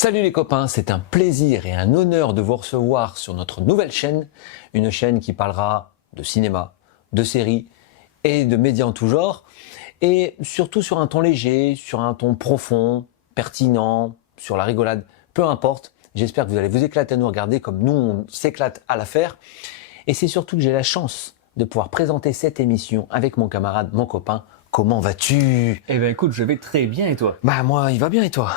Salut les copains, c'est un plaisir et un honneur de vous recevoir sur notre nouvelle chaîne, une chaîne qui parlera de cinéma, de séries et de médias en tout genre, et surtout sur un ton léger, sur un ton profond, pertinent, sur la rigolade, peu importe. J'espère que vous allez vous éclater à nous regarder comme nous on s'éclate à la faire. Et c'est surtout que j'ai la chance de pouvoir présenter cette émission avec mon camarade, mon copain. Comment vas-tu? Eh ben écoute, je vais très bien et toi? Bah moi, il va bien et toi?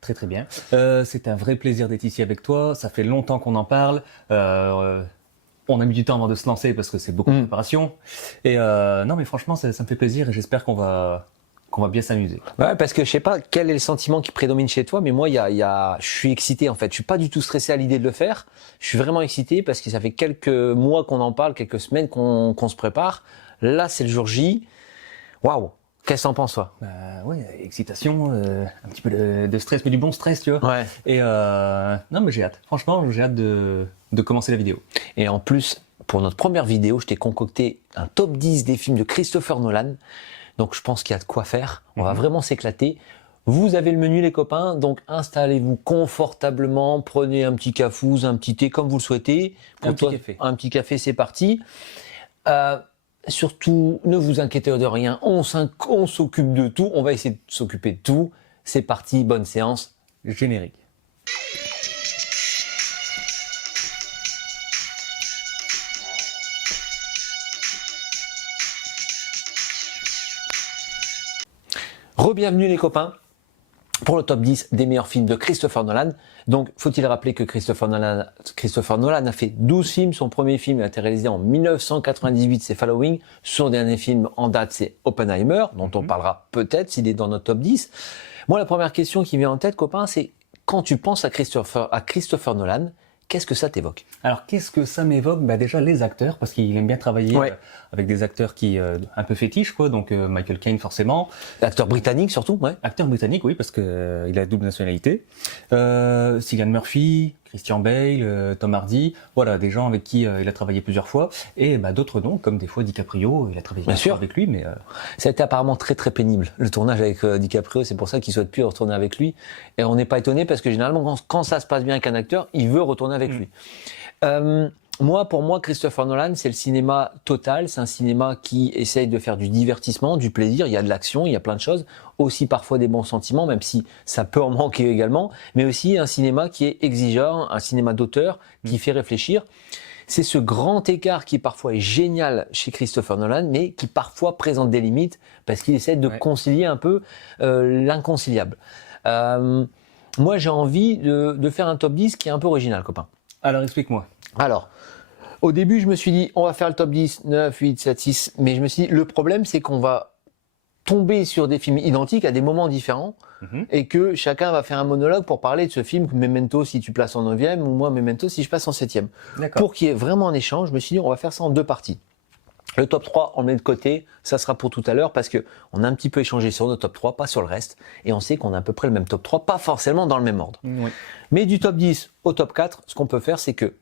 Très très bien. C'est un vrai plaisir d'être ici avec toi. Ça fait longtemps qu'on en parle. On a mis du temps avant de se lancer parce que c'est beaucoup de préparation. Et non mais franchement, ça me fait plaisir et j'espère qu'on va bien s'amuser. Ouais, parce que je sais pas quel est le sentiment qui prédomine chez toi, mais moi, je suis excité en fait. Je suis pas du tout stressé à l'idée de le faire. Je suis vraiment excité parce que ça fait quelques mois qu'on en parle, quelques semaines qu'on se prépare. Là, c'est le jour J. Waouh! Qu'est-ce que t'en penses, toi? Ouais, excitation, un petit peu de stress, mais du bon stress, tu vois. Ouais. Et non mais j'ai hâte. Franchement, j'ai hâte de commencer la vidéo. Et en plus, pour notre première vidéo, je t'ai concocté un top 10 des films de Christopher Nolan. Donc je pense qu'il y a de quoi faire. On va vraiment s'éclater. Vous avez le menu les copains, donc installez-vous confortablement, prenez un petit cafouze, un petit thé comme vous le souhaitez. Un petit café. Un petit café, c'est parti. Surtout, ne vous inquiétez de rien, on s'occupe de tout, on va essayer de s'occuper de tout. C'est parti, bonne séance. Générique. Re-bienvenue les copains pour le top 10 des meilleurs films de Christopher Nolan. Donc, faut-il rappeler que Christopher Nolan a fait 12 films. Son premier film a été réalisé en 1998, c'est Following. Son dernier film en date, c'est Oppenheimer, dont on parlera peut-être s'il est dans notre top 10. Moi, la première question qui vient en tête, copain, c'est quand tu penses à Christopher Nolan, qu'est-ce que ça t'évoque? Alors, qu'est-ce que ça m'évoque? Bah déjà les acteurs, parce qu'il aime bien travailler avec des acteurs qui un peu fétiches, quoi. Donc Michael Caine forcément. Acteur britannique surtout, ouais. Acteur britannique, oui, parce que il a double nationalité. Cillian Murphy, Christian Bale, Tom Hardy, voilà, des gens avec qui il a travaillé plusieurs fois. Et bah, d'autres noms, comme des fois DiCaprio, il a travaillé bien sûr avec lui, mais ça a été apparemment très très pénible le tournage avec DiCaprio, c'est pour ça qu'il souhaite plus retourner avec lui. Et on n'est pas étonné parce que généralement quand ça se passe bien avec un acteur, il veut retourner avec lui. Pour moi, Christopher Nolan, c'est le cinéma total. C'est un cinéma qui essaye de faire du divertissement, du plaisir. Il y a de l'action, il y a plein de choses. Aussi parfois des bons sentiments, même si ça peut en manquer également. Mais aussi un cinéma qui est exigeant, un cinéma d'auteur qui fait réfléchir. C'est ce grand écart qui parfois est génial chez Christopher Nolan, mais qui parfois présente des limites parce qu'il essaie de concilier un peu l'inconciliable. Moi, j'ai envie de faire un top 10 qui est un peu original, copain. alors explique-moi. Alors, au début, je me suis dit, on va faire le top 10, 9, 8, 7, 6. Mais je me suis dit, le problème, c'est qu'on va tomber sur des films identiques à des moments différents et que chacun va faire un monologue pour parler de ce film, Memento si tu places en 9e ou moi Memento si je passe en 7e. Pour qu'il y ait vraiment un échange, je me suis dit, on va faire ça en deux parties. Le top 3, on le met de côté, ça sera pour tout à l'heure parce que on a un petit peu échangé sur nos top 3, pas sur le reste. Et on sait qu'on a à peu près le même top 3, pas forcément dans le même ordre. Oui. Mais du top 10 au top 4, ce qu'on peut faire, c'est que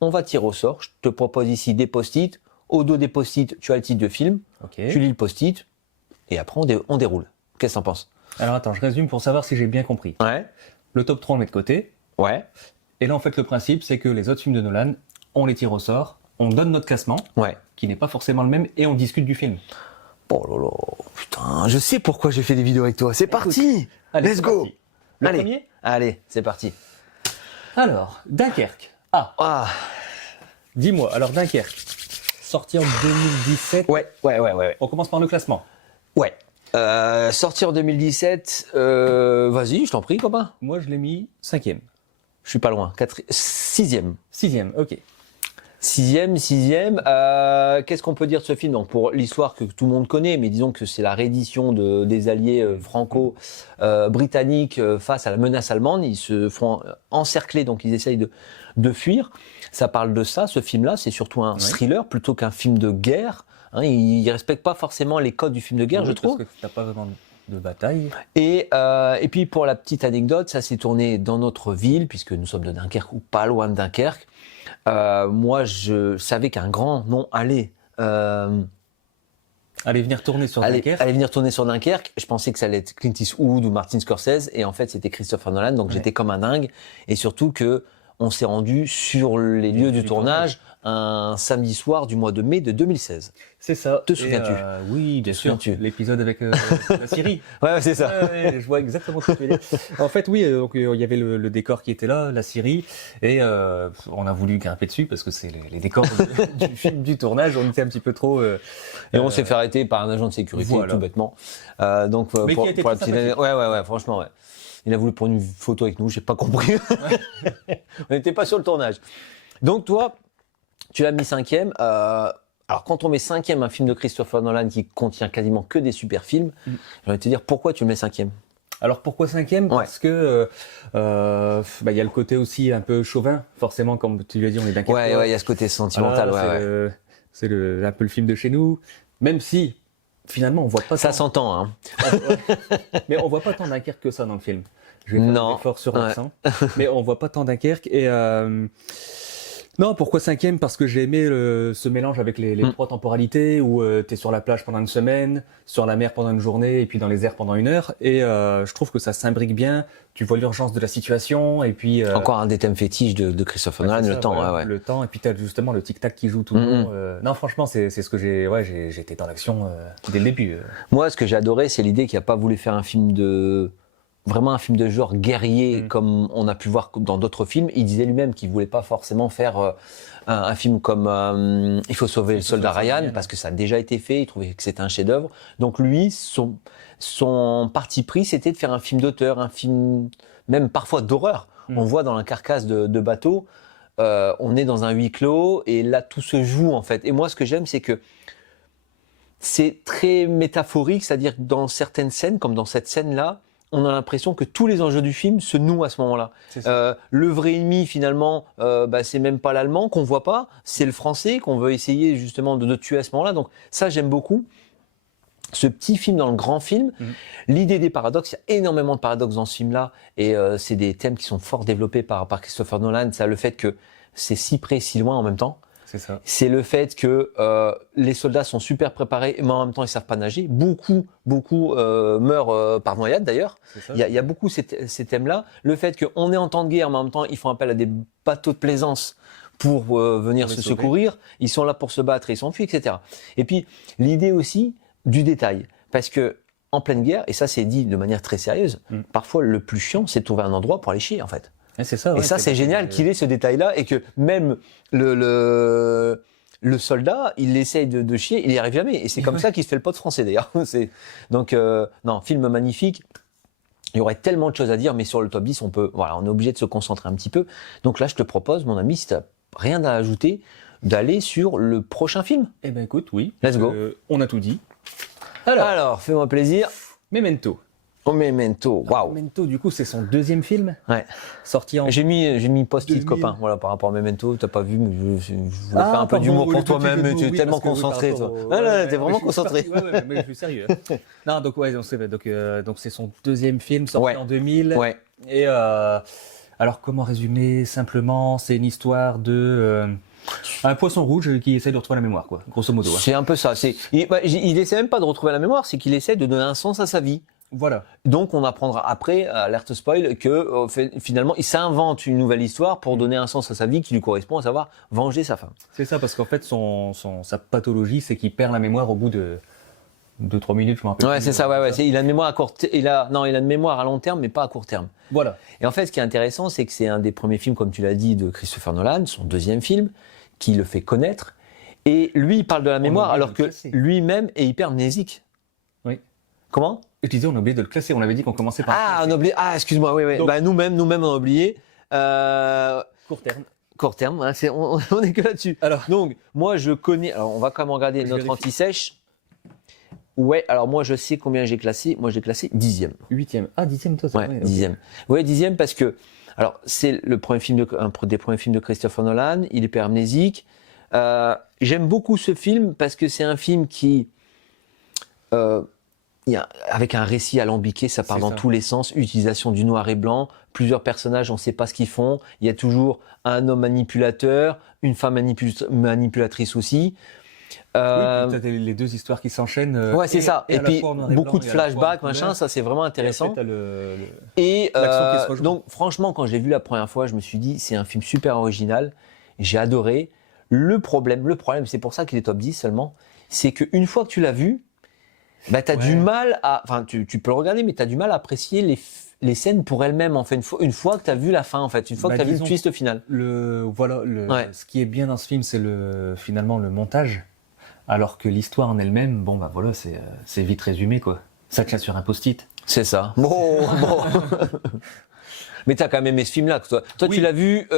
on va tirer au sort. Je te propose ici des post-it. Au dos des post-it, tu as le titre de film. Tu lis le post-it et après on déroule. Qu'est-ce que t'en penses? Alors attends, je résume pour savoir si j'ai bien compris. Ouais. Le top 3, on le met de côté. Ouais. Et là, en fait, le principe, c'est que les autres films de Nolan, on les tire au sort, on donne notre classement, qui n'est pas forcément le même, et on discute du film. Oh là là, putain, je sais pourquoi j'ai fait des vidéos avec toi. C'est parti. Allez, Let's go. Le premier ? Allez, c'est parti. Alors, Dunkerque. Dis-moi, alors Dunkerque, sorti en 2017. Ouais. On commence par le classement. Ouais. Sorti en 2017, vas-y, je t'en prie, copain. Moi, je l'ai mis 5e. Je suis pas loin. 6e. 6e, ok. Sixième. Qu'est-ce qu'on peut dire de ce film? Donc pour l'histoire que tout le monde connaît, mais disons que c'est la réédition des alliés franco-britanniques face à la menace allemande. Ils se font encercler, donc ils essayent de fuir. Ça parle de ça, ce film-là. C'est surtout un thriller plutôt qu'un film de guerre. Hein, il respecte pas forcément les codes du film de guerre, je trouve. Parce que t'as pas vraiment de bataille. Et puis pour la petite anecdote, ça s'est tourné dans notre ville, puisque nous sommes de Dunkerque ou pas loin de Dunkerque. Moi, je savais qu'un grand nom allait Allez venir tourner sur Dunkerque. Allez venir tourner sur Dunkerque. Je pensais que ça allait être Clint Eastwood ou Martin Scorsese, et en fait c'était Christopher Nolan. Donc j'étais comme un dingue, et surtout que on s'est rendu sur les lieux du tournage un samedi soir du mois de mai de 2016. C'est ça. Te souviens-tu? Oui, bien sûr. L'épisode avec la Syrie. Ouais, c'est ça. Je vois exactement ce que tu veux dire. En fait, oui, donc il y avait le décor qui était là, la Syrie, et on a voulu grimper dessus parce que c'est les décors du film du tournage. On était un petit peu trop. Et on s'est fait arrêter par un agent de sécurité, tout bêtement. Donc mais pour qui a été la petite année, ouais, franchement, ouais. Il a voulu prendre une photo avec nous, j'ai pas compris. On n'était pas sur le tournage. Donc toi, tu l'as mis 5e. Alors quand on met 5e un film de Christopher Nolan qui contient quasiment que des super films, j'ai envie de te dire pourquoi tu le mets 5e. Alors pourquoi 5e? Parce que y a le côté aussi un peu chauvin, forcément, comme tu l'as dit, on est Dunkerque. Ouais, il y a ce côté sentimental. Voilà, c'est un peu le film de chez nous, même si finalement on voit pas. Ça s'entend, hein. Mais on voit pas tant Dunkerque que ça dans le film. Je vais faire un effort sur l'accent, mais on voit pas tant Dunkerque et. Non, pourquoi 5e? Parce que j'ai aimé ce mélange avec les trois temporalités où tu es sur la plage pendant une semaine, sur la mer pendant une journée et puis dans les airs pendant 1 heure. Et je trouve que ça s'imbrique bien. Tu vois l'urgence de la situation et puis... Encore un des thèmes fétiches de Christopher Nolan, le temps. Voilà, le temps et puis tu as justement le tic-tac qui joue tout le long. Non, franchement, c'est ce que j'ai... Ouais, j'étais dans l'action dès le début. Moi, ce que j'ai adoré, c'est l'idée qu'il n'a pas voulu faire un film de... Vraiment un film de genre guerrier comme on a pu voir dans d'autres films. Il disait lui-même qu'il voulait pas forcément faire un film comme Il faut sauver le soldat Ryan parce que ça a déjà été fait. Il trouvait que c'était un chef-d'œuvre. Donc lui, son parti pris, c'était de faire un film d'auteur, un film même parfois d'horreur. On voit dans la carcasse de bateau, on est dans un huis clos et là tout se joue en fait. Et moi, ce que j'aime, c'est que c'est très métaphorique, c'est-à-dire que dans certaines scènes, comme dans cette scène-là, on a l'impression que tous les enjeux du film se nouent à ce moment-là. Le vrai ennemi, finalement, c'est même pas l'allemand qu'on voit pas, c'est le français qu'on veut essayer justement de tuer à ce moment-là. Donc ça, j'aime beaucoup. Ce petit film dans le grand film, l'idée des paradoxes, il y a énormément de paradoxes dans ce film-là, et c'est des thèmes qui sont fort développés par Christopher Nolan. Ça, le fait que c'est si près, si loin en même temps. C'est ça. C'est le fait que les soldats sont super préparés, mais en même temps ils savent pas nager. Beaucoup meurent par noyade d'ailleurs. Il y a beaucoup ces thèmes-là. Le fait qu'on est en temps de guerre, mais en même temps ils font appel à des bateaux de plaisance pour venir se secourir. Ils sont là pour se battre et ils s'enfuient, etc. Et puis l'idée aussi du détail, parce que en pleine guerre, et ça c'est dit de manière très sérieuse, parfois le plus chiant c'est de trouver un endroit pour aller chier en fait. Et c'est ça. Et ça, c'est génial qu'il ait ce détail-là et que même le soldat, il essaye de chier, il n'y arrive jamais. Et c'est comme ça qu'il se fait le pote français d'ailleurs. Donc, non, film magnifique. Il y aurait tellement de choses à dire, mais sur le top 10, on est obligé de se concentrer un petit peu. Donc là, je te propose, mon ami, si tu n'as rien à ajouter, d'aller sur le prochain film. Eh ben écoute, oui. Let's go. On a tout dit. Alors fais-moi plaisir. Memento. Oh, Memento, waouh. Memento, du coup, c'est son 2e film. Ouais. Sorti en. J'ai mis post-it, copain. Voilà, par rapport à Memento, t'as pas vu, mais je voulais faire un peu d'humour pour toi-même, mais tu es tellement concentré, toi. T'es vraiment concentré. Ouais, mais je suis sérieux. Non, donc c'est son 2e film sorti en 2000. Ouais. Et alors, comment résumer simplement? C'est une histoire de un poisson rouge qui essaie de retrouver la mémoire, quoi. Grosso modo. C'est un peu ça. Il essaie même pas de retrouver la mémoire, c'est qu'il essaie de donner un sens à sa vie. Voilà. Donc on apprendra après, alerte spoil, que finalement il s'invente une nouvelle histoire pour donner un sens à sa vie qui lui correspond, à savoir venger sa femme. C'est ça, parce qu'en fait sa pathologie, c'est qu'il perd la mémoire au bout de 2-3 minutes, je me rappelle. Ouais, c'est ça. Ouais. Il a une mémoire à il a une mémoire à long terme, mais pas à court terme. Voilà. Et en fait, ce qui est intéressant, c'est que c'est un des premiers films, comme tu l'as dit, de Christopher Nolan, son 2e film, qui le fait connaître. Et lui, il parle de la mémoire, alors que lui-même est hyper amnésique. Oui. Comment? Je disais, on a oublié de le classer. On avait dit qu'on commençait par. On a oublié. Excuse-moi. Oui. Donc, nous-mêmes, on a oublié. Court terme. Hein, on est que là-dessus. Alors, donc, moi, je connais. Alors, on va quand même regarder notre anti-sèche. Ouais. Alors, moi, je sais combien j'ai classé. Moi, j'ai classé 10e. 8e. Ah, 10e, toi. Ouais, 10e. Ouais, 10e parce que. Alors, c'est un des premiers films de Christopher Nolan. Il est hyper amnésique. J'aime beaucoup ce film parce que c'est un film qui. Avec un récit alambiqué, ça part dans tous les sens, utilisation du noir et blanc, plusieurs personnages, on ne sait pas ce qu'ils font, il y a toujours un homme manipulateur, une femme manipulatrice aussi. Oui, puis t'as les deux histoires qui s'enchaînent. Ouais, c'est ça. Et à la puis fois en noir et beaucoup blanc de et à la fois en flashbacks, couleur. machin, ça c'est vraiment Et intéressant. après, t'as Et l'action qui se rejoint. donc franchement, quand je l'ai vu la première fois, je me suis dit c'est un film super original. J'ai adoré. Le problème, c'est pour ça qu'il est top 10 seulement, c'est qu'une fois que tu l'as vu, bah t'as du mal à, enfin tu peux le regarder, mais t'as du mal à apprécier les scènes pour elles-mêmes en fait. Une fois que t'as vu la fin en fait, une fois que t'as vu le twist final. Ce qui est bien dans ce film, c'est finalement le montage. Alors que l'histoire en elle-même, bon bah voilà, c'est vite résumé quoi. Ça tient sur un post-it. C'est ça. Bon. Mais t'as quand même aimé ce film-là, toi. Toi, Oui. tu l'as vu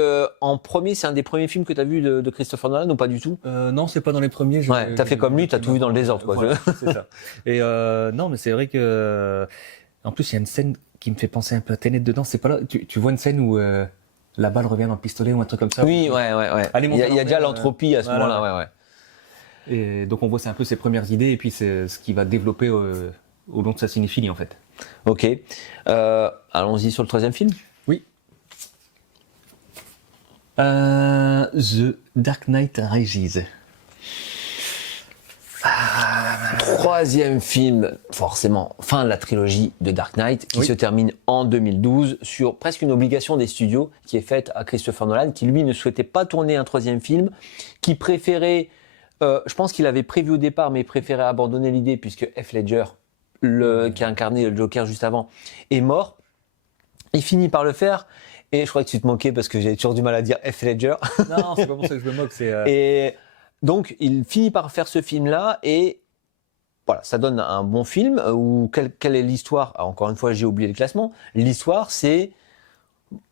en premier. C'est un des premiers films que t'as vu de Christopher Nolan ou pas du tout? Non, c'est pas dans les premiers. Ouais, t'as fait comme lui, t'as tout vu dans le désordre, quoi. Voilà, c'est ça. Et non, mais c'est vrai que en plus il y a une scène qui me fait penser un peu à Tenet dedans. C'est pas là. Tu vois une scène où la balle revient dans le pistolet ou un truc comme ça. Oui, ouais. Allez, Il y a monter déjà l'envers, l'entropie à ce voilà. moment-là, ouais. Et donc on voit c'est un peu ses premières idées et puis c'est ce qui va développer au long de sa cinéphilie en fait. Ok. Allons-y sur le troisième film. Oui. The Dark Knight Rises. Troisième film, forcément, fin de la trilogie de Dark Knight, qui se termine en 2012 sur presque une obligation des studios qui est faite à Christopher Nolan, qui lui ne souhaitait pas tourner un troisième film, qui préférait, je pense qu'il avait prévu au départ, mais préférait abandonner l'idée puisque Heath Ledger, qui a incarné le Joker juste avant, est mort. Il finit par le faire. Et je crois que tu te moquais parce que j'ai toujours du mal à dire Heath Ledger. Non, c'est pas pour ça que je me moque. Et donc, il finit par faire ce film-là et voilà, ça donne un bon film où quelle est l'histoire? Encore une fois, j'ai oublié le classement. L'histoire, c'est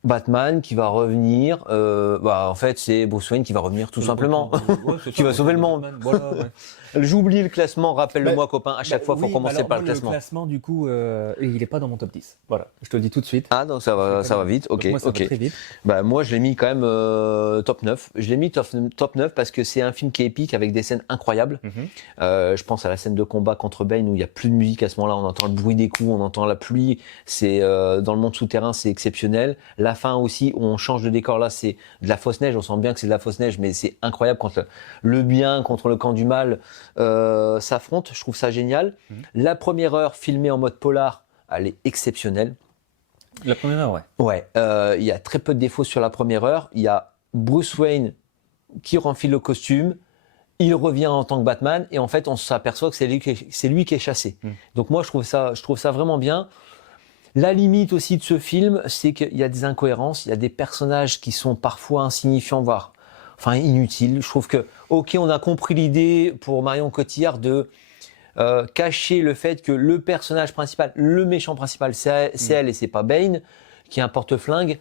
Batman qui va revenir. En fait, c'est Bruce Wayne qui va revenir tout simplement. Qui va sauver le monde. Voilà, ouais. J'ai oublié le classement, rappelle-le-moi copain, à chaque fois il faut commencer par le classement. Le classement du coup, il est pas dans mon top 10. Voilà, je te le dis tout de suite. Ah donc ça va vite, ok. Donc moi, ça va très vite. Bah, moi je l'ai mis quand même top 9. Je l'ai mis top 9 parce que c'est un film qui est épique avec des scènes incroyables. Je pense à la scène de combat contre Bane où il y a plus de musique à ce moment-là, on entend le bruit des coups, on entend la pluie, c'est dans le monde souterrain, c'est exceptionnel. La fin aussi où on change de décor, là c'est de la fausse neige, on sent bien que c'est de la fausse neige, mais c'est incroyable quand le bien contre le camp du mal s'affrontent, je trouve ça génial. La première heure filmée en mode polar, elle est exceptionnelle. La première heure, ouais. Ouais, il y a très peu de défauts sur la première heure. Il y a Bruce Wayne qui renfile le costume, il revient en tant que Batman et en fait on s'aperçoit que c'est lui qui est chassé. Donc moi je trouve ça vraiment bien. La limite aussi de ce film, c'est qu'il y a des incohérences, il y a des personnages qui sont parfois insignifiants, voire inutiles. Je trouve que, ok, on a compris l'idée pour Marion Cotillard de cacher le fait que le personnage principal, le méchant principal, c'est elle et c'est pas Bane, qui est un porte-flingue.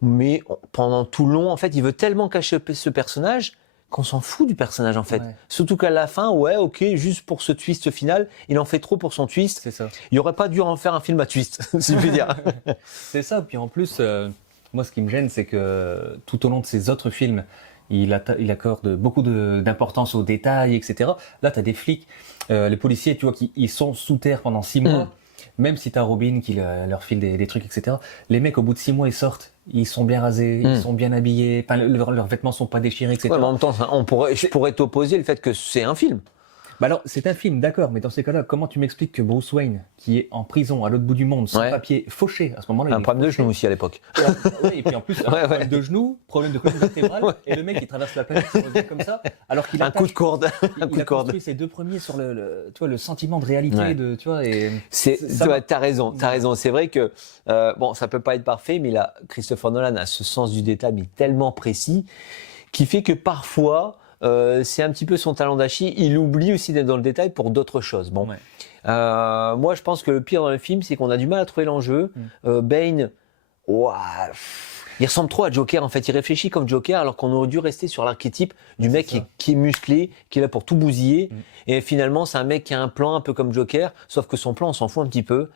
Mais pendant tout le long, en fait, il veut tellement cacher ce personnage qu'on s'en fout du personnage en fait. Ouais. Surtout qu'à la fin, ouais, ok, juste pour ce twist final, il en fait trop pour son twist. C'est ça. Il aurait pas dû en faire un film à twist, si je puis dire. C'est ça. Puis en plus, moi, ce qui me gêne, c'est que tout au long de ses autres films, il accorde beaucoup d'importance aux détails, etc. Là, tu as des flics, les policiers, tu vois, ils sont sous terre pendant 6 mois. Même si tu as Robin qui leur file des trucs, etc. Les mecs, au bout de 6 mois, ils sortent. Ils sont bien rasés, ils sont bien habillés, leurs vêtements sont pas déchirés, etc. Ouais, mais en même temps, je pourrais t'opposer le fait que c'est un film. Bah alors, c'est un film, d'accord, mais dans ces cas-là, comment tu m'expliques que Bruce Wayne, qui est en prison à l'autre bout du monde, sans papier, fauché, à ce moment-là, un problème de genou aussi à l'époque. Et puis en plus, problème de genou, problème de colonne vertébrale, et le mec il traverse la planète, il revient comme ça, alors qu'il a un coup de corde, il a construit ses 2 premiers sur le sentiment de réalité tu vois, et t'as raison. C'est vrai que ça peut pas être parfait, mais là, Christopher Nolan a ce sens du détail mais tellement précis qui fait que parfois c'est un petit peu son talent d'Achille. Il oublie aussi d'être dans le détail pour d'autres choses. Bon, moi je pense que le pire dans le film, c'est qu'on a du mal à trouver l'enjeu. Bane, il ressemble trop à Joker. En fait, il réfléchit comme Joker, alors qu'on aurait dû rester sur l'archétype du mec qui est musclé, qui est là pour tout bousiller. Et finalement, c'est un mec qui a un plan un peu comme Joker, sauf que son plan, on s'en fout un petit peu.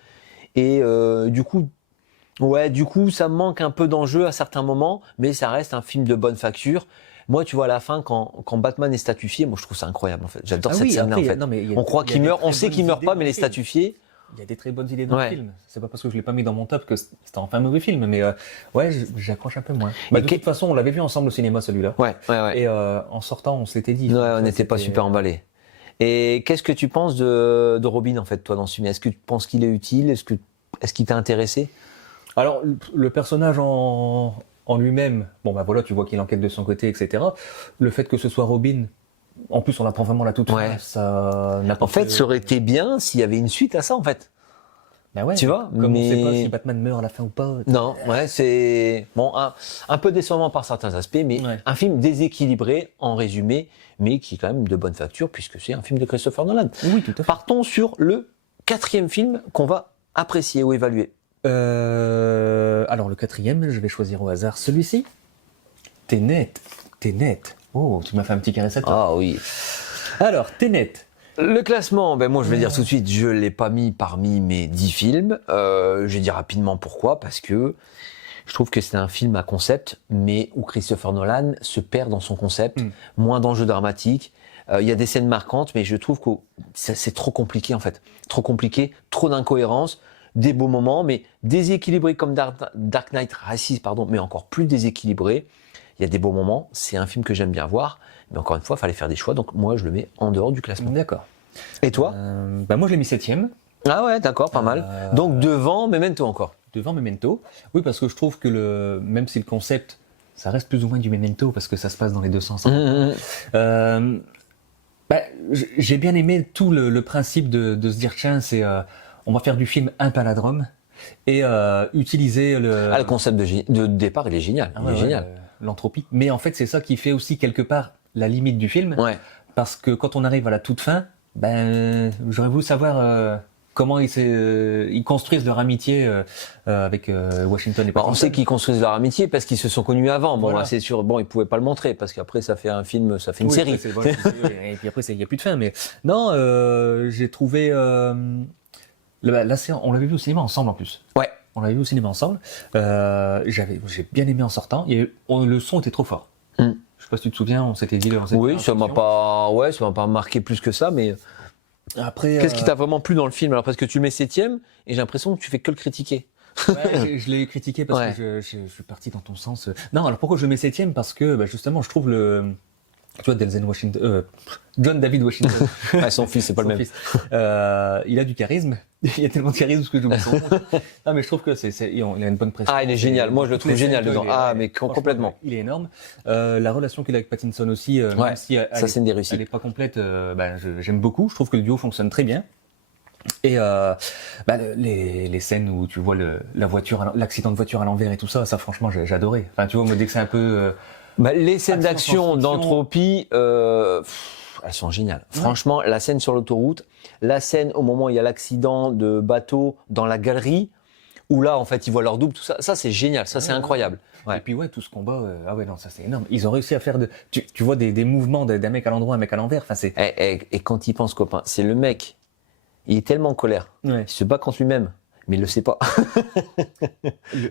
Et du coup, ça manque un peu d'enjeu à certains moments, mais ça reste un film de bonne facture. Moi, tu vois, à la fin, quand Batman est statufié, moi, je trouve ça incroyable, en fait. J'adore cette scène-là, en fait. On croit qu'il meurt, on sait qu'il meurt pas, mais il est statufié. il y a des très bonnes idées dans Ouais. le film. C'est pas parce que je l'ai pas mis dans mon top que c'était enfin un mauvais film, mais ouais, j'accroche un peu moins. Et De toute façon, on l'avait vu ensemble au cinéma celui-là. Ouais. Et en sortant, on se l'était dit. Ouais, Ça, on n'était pas c'était- super emballés. Et qu'est-ce que tu penses de Robin, en fait, toi, dans ce film? Est-ce que tu penses qu'il est utile? Est-ce qu'il t'a intéressé? Alors, le personnage en lui-même, bon bah voilà, tu vois qu'il enquête de son côté, etc. Le fait que ce soit Robin, en plus on apprend vraiment la toute Ouais. fin, ça n'a pas En fait, ça aurait été bien s'il y avait une suite à ça, en fait. Bah ouais, Tu vois, comme on sait mais- pas si Batman meurt à la fin ou pas. Non, ouais, c'est bon, un peu décevant par certains aspects, mais Ouais. un film déséquilibré en résumé, mais qui est quand même de bonne facture puisque c'est un film de Christopher Nolan. Oui, tout à fait. Partons sur le 4e film qu'on va apprécier ou évaluer. Alors le 4e, je vais choisir au hasard celui-ci. Tenet. Oh, tu m'as fait un petit caressage. Ah oui. Alors, Tenet. Le classement, ben moi je vais dire tout de suite, je l'ai pas mis parmi mes 10 films. Je vais dire rapidement pourquoi, parce que je trouve que c'est un film à concept, mais où Christopher Nolan se perd dans son concept, moins d'enjeux dramatiques. Il y a des scènes marquantes, mais je trouve que c'est trop compliqué en fait. Trop compliqué, trop d'incohérences, des beaux moments, mais déséquilibré comme Dark Knight Rises, pardon, mais encore plus déséquilibré. Il y a des beaux moments, c'est un film que j'aime bien voir, mais encore une fois, il fallait faire des choix, donc moi je le mets en dehors du classement. D'accord. Et toi? Bah moi je l'ai mis 7e, Ah ouais, d'accord, pas mal. Donc devant Memento encore. devant Memento. Oui, parce que je trouve que même si le concept, ça reste plus ou moins du Memento, parce que ça se passe dans les deux sens. Bah, j'ai bien aimé tout le principe de se dire, tiens, on va faire du film un paladrome, et utiliser Ah, le concept de départ, il est génial. Ah Il ouais, est ouais, génial. l'entropie. Mais en fait, c'est ça qui fait aussi quelque part la limite du film. Ouais. Parce que quand on arrive à la toute fin, ben, j'aurais voulu savoir comment ils construisent leur amitié avec Washington et Bah, on Pattinson. sait qu'ils construisent leur amitié parce qu'ils se sont connus avant. Bon, Voilà. là, c'est sûr. Bon, ils pouvaient pas le montrer parce qu'après, ça fait un film, ça fait une Oui, série. après, voilà, et puis après, il n'y a plus de fin. Mais non, j'ai trouvé la séance, on l'avait vu au cinéma ensemble en plus. Ouais. On l'avait vu au cinéma ensemble. J'ai bien aimé en sortant. Le son était trop fort. Mm. Je sais pas si tu te souviens, on s'était dit. Oui, ça m'a pas marqué plus que ça, mais Après, qu'est-ce qui t'a vraiment plu dans le film? Alors, parce que tu le mets 7e et j'ai l'impression que tu fais que le critiquer. Ouais, je l'ai critiqué parce Ouais. que je suis parti dans ton sens. Non, alors pourquoi je le mets 7e? Parce que bah, justement, je trouve tu vois, Denzel Washington, John David Washington, Ouais, son fils, c'est pas le son même. fils, il a du charisme. Il y a tellement de charisme que j'oublie son nom. Non, mais je trouve que il a une bonne pression. Ah, il est génial. Moi, je le trouve génial dedans. Ah, mais franchement, complètement. Il est énorme. La relation qu'il a avec Pattinson aussi, Ouais, même si ça, c'est une des réussites. elle est pas complète, j'aime beaucoup. Je trouve que le duo fonctionne très bien. Et les scènes où tu vois la voiture, l'accident de voiture à l'envers et tout ça, franchement j'ai adoré. Enfin tu vois, moi dès que c'est un peu Bah, les scènes Action, d'action, science-fiction. d'entropie, elles sont géniales. Ouais. Franchement, la scène sur l'autoroute, la scène au moment où il y a l'accident de bateau dans la galerie, où là, en fait, ils voient leur double, tout ça, ça c'est génial, ça c'est Ouais, incroyable. Ouais. Et puis ouais, tout ce combat, ah ouais non, ça c'est énorme. Ils ont réussi à faire tu vois des mouvements d'un mec à l'endroit, un mec à l'envers. Enfin c'est Et quand il pense, copain, c'est le mec, il est tellement en colère, ouais. il se bat contre lui-même, mais il le sait pas.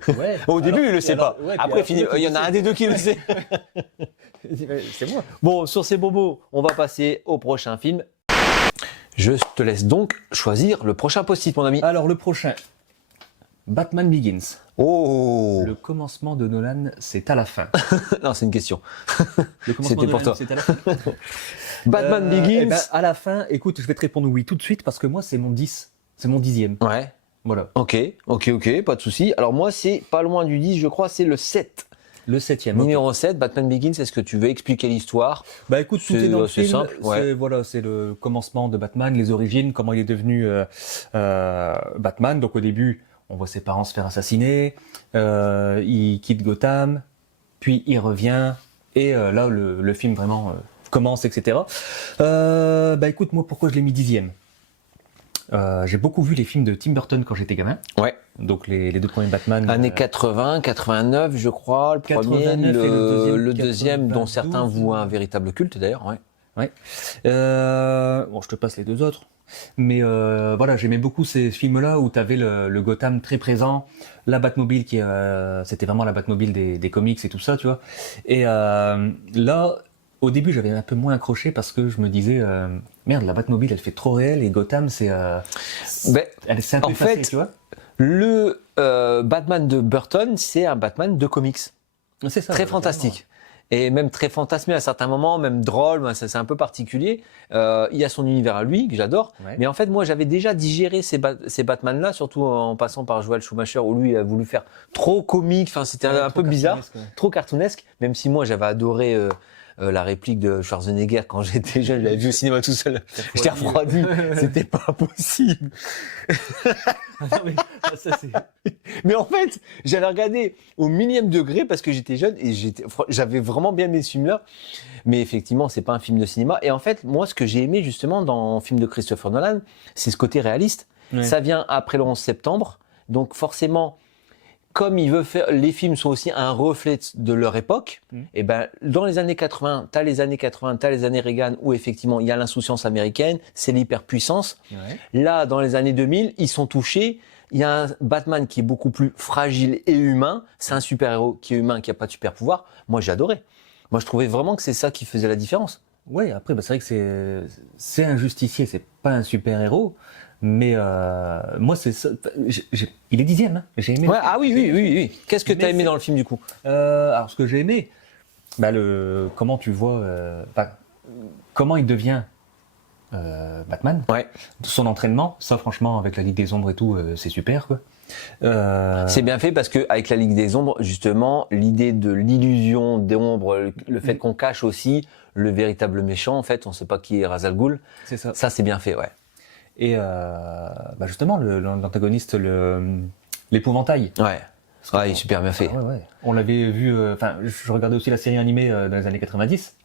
Ouais. Au début, il le sait pas. Ouais, puis Après, il y en a un des deux qui le sait. c'est moi. Bon, sur ces bobos, on va passer au prochain film. Je te laisse donc choisir le prochain post-it, mon ami. Alors le prochain, Batman Begins. Oh Le commencement de Nolan, c'est à la fin. Non, c'est une question. Le commencement C'était de pour Nolan, toi. c'est à la fin. Batman Eh Begins. ben, à la fin, écoute, je vais te répondre oui tout de suite parce que moi c'est mon 10, c'est mon 10e. Ouais, Voilà. ok, pas de souci. Alors moi, c'est pas loin du 10, je crois, c'est le 7. Le 7e. Numéro 7, Batman Begins, est-ce que tu veux expliquer l'histoire? Bah écoute, tout C'est est dans le assez film. simple, ouais. C'est le commencement de Batman, les origines, comment il est devenu Batman. Donc au début, on voit ses parents se faire assassiner, il quitte Gotham, puis il revient, et là le film vraiment commence, etc. Bah écoute, moi pourquoi je l'ai mis 10e? J'ai beaucoup vu les films de Tim Burton quand j'étais gamin, Ouais. donc les deux premiers Batman. Années 80, 89, je crois, le premier, 89 et le deuxième, dont 92. certains vouent un véritable culte d'ailleurs. Ouais. Ouais. Bon, je te passe les deux autres. Mais voilà, j'aimais beaucoup ces films-là où tu avais le Gotham très présent, la Batmobile c'était vraiment la Batmobile des comics et tout ça, tu vois. Et là, au début, j'avais un peu moins accroché parce que je me disais, merde, la Batmobile, elle fait trop réel et Gotham, c'est un peu en effacé, fait, tu vois. le Batman de Burton, c'est un Batman de comics. C'est ça. Très fantastique. Et même très fantasmé à certains moments, même drôle, ben, ça, c'est un peu particulier. Il y a son univers à lui, que j'adore. Ouais. Mais en fait, moi, j'avais déjà digéré ces Batman-là, surtout en passant par Joel Schumacher, où lui a voulu faire trop comique. Enfin, c'était Ouais, un peu trop bizarre, cartoonesque, ouais. trop cartoonesque. Même si moi, j'avais adoré la réplique de Schwarzenegger quand j'étais jeune. Je l'avais vu au cinéma tout seul. J'étais refroidi. C'était pas possible. Non, mais, ça, c'est... Mais en fait, j'avais regardé au millième degré parce que j'étais jeune et j'avais vraiment bien aimé ce film-là. Mais effectivement, c'est pas un film de cinéma. Et en fait, moi, ce que j'ai aimé justement dans le film de Christopher Nolan, c'est ce côté réaliste. Ouais. Ça vient après le 11 septembre. Donc forcément, comme il veut faire, les films sont aussi un reflet de leur époque. Et ben, dans les années 80, t'as les années Reagan où effectivement il y a l'insouciance américaine, c'est l'hyperpuissance. Ouais. Là, dans les années 2000, ils sont touchés. Il y a un Batman qui est beaucoup plus fragile et humain. C'est un super-héros qui est humain, qui a pas de super-pouvoir. Moi, j'ai adoré. Moi, je trouvais vraiment que c'est ça qui faisait la différence. Ouais, après, bah, c'est vrai que c'est un justicier, c'est pas un super-héros. Mais moi, c'est ça. Il est 10e, hein. J'ai aimé. Ouais, ah oui. Qu'est-ce que Mais t'as aimé c'est- dans le film du coup? Alors, ce que j'ai aimé, bah, comment tu vois, comment il devient Batman, Ouais. son entraînement, ça franchement, avec la Ligue des Ombres et tout, c'est super, quoi. C'est bien fait parce que avec la Ligue des Ombres, justement, l'idée de l'illusion des ombres, le fait qu'on cache aussi le véritable méchant, en fait, on sait pas qui est Ra's al Ghul. C'est ça. Ça, c'est bien fait, ouais. Et justement, l'antagoniste, l'épouvantail. Ouais. Ouais, il est super bien fait. Ah ouais. On l'avait vu, je regardais aussi la série animée dans les années 90,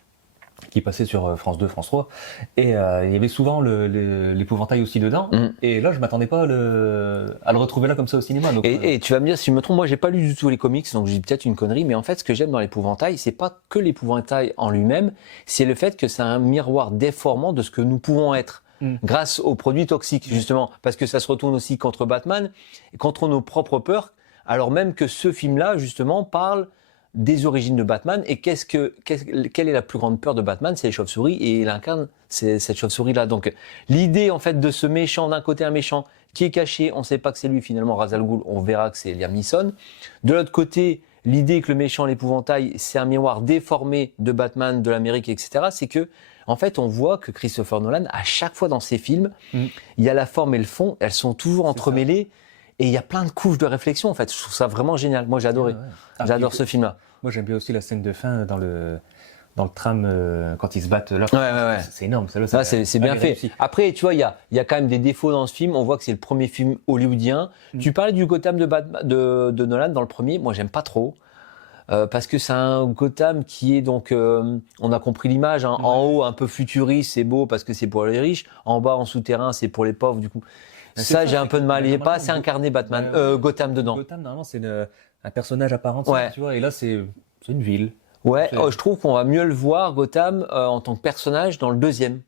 qui passait sur France 2, France 3, et il y avait souvent l'épouvantail aussi dedans, et là je m'attendais pas à le retrouver là comme ça au cinéma. Donc, Et tu vas me dire si je me trompe, moi j'ai pas lu du tout les comics, donc j'ai peut-être une connerie, mais en fait ce que j'aime dans l'épouvantail, c'est pas que l'épouvantail en lui-même, c'est le fait que c'est un miroir déformant de ce que nous pouvons être. Grâce aux produits toxiques, justement, parce que ça se retourne aussi contre Batman, et contre nos propres peurs, alors même que ce film-là, justement, parle des origines de Batman, et quelle est la plus grande peur de Batman? C'est les chauves-souris, et il incarne cette chauve-souris-là. Donc, l'idée, en fait, de ce méchant, d'un côté un méchant qui est caché, on ne sait pas que c'est lui, finalement, Ra's al Ghul, on verra que c'est Liam Neeson. De l'autre côté, l'idée que le méchant, l'épouvantail, c'est un miroir déformé de Batman, de l'Amérique, etc., c'est que, en fait, on voit que Christopher Nolan, à chaque fois dans ses films, il y a la forme et le fond, elles sont toujours entremêlées, et il y a plein de couches de réflexion, en fait. Je trouve ça vraiment génial. Moi, j'ai adoré. Ouais. J'adore ce film-là. Moi j'aime bien aussi la scène de fin dans le tram quand ils se battent là. Ouais. C'est énorme, ça. Ah, c'est bien fait. Après, tu vois, il y a quand même des défauts dans ce film. On voit que c'est le premier film hollywoodien. Tu parlais du Gotham de Nolan dans le premier. Moi, j'aime pas trop. Parce que c'est un Gotham qui est donc, on a compris l'image, hein. En haut un peu futuriste, c'est beau parce que c'est pour les riches. En bas, en souterrain, c'est pour les pauvres. Du coup, ça j'ai un peu de mal. Il n'est pas assez incarné Batman, Gotham dedans. Gotham normalement c'est un personnage à part entière, Ouais. tu vois. Et là c'est une ville. Ouais, je trouve qu'on va mieux le voir Gotham en tant que personnage dans le deuxième.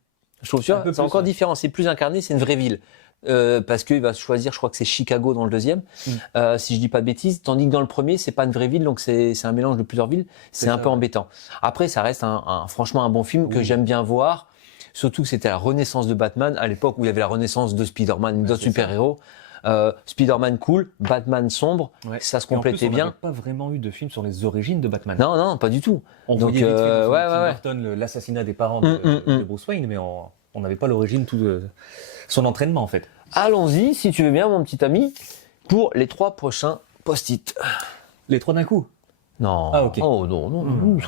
Je trouve, tu vois, c'est encore différent. C'est plus incarné, c'est une vraie ville. Parce qu'il va choisir, je crois que c'est Chicago dans le deuxième, si je dis pas de bêtises, tandis que dans le premier, c'est pas une vraie ville, donc c'est un mélange de plusieurs villes, c'est un peu embêtant. Après, ça reste franchement un bon film que j'aime bien voir, surtout que c'était la renaissance de Batman, à l'époque où il y avait la renaissance de Spider-Man, d'autres super-héros. Spider-Man cool, Batman sombre, ça se complétait bien. On n'a pas vraiment eu de film sur les origines de Batman. Non, pas du tout. On donc, voyait vite fait dans ouais. Burton l'assassinat des parents de Bruce Wayne, mais on n'avait pas l'origine de son entraînement en fait. Allons-y, si tu veux bien, mon petit ami, pour les 3 prochains post-it. Les 3 d'un coup? Non. Ah, ok. Oh non,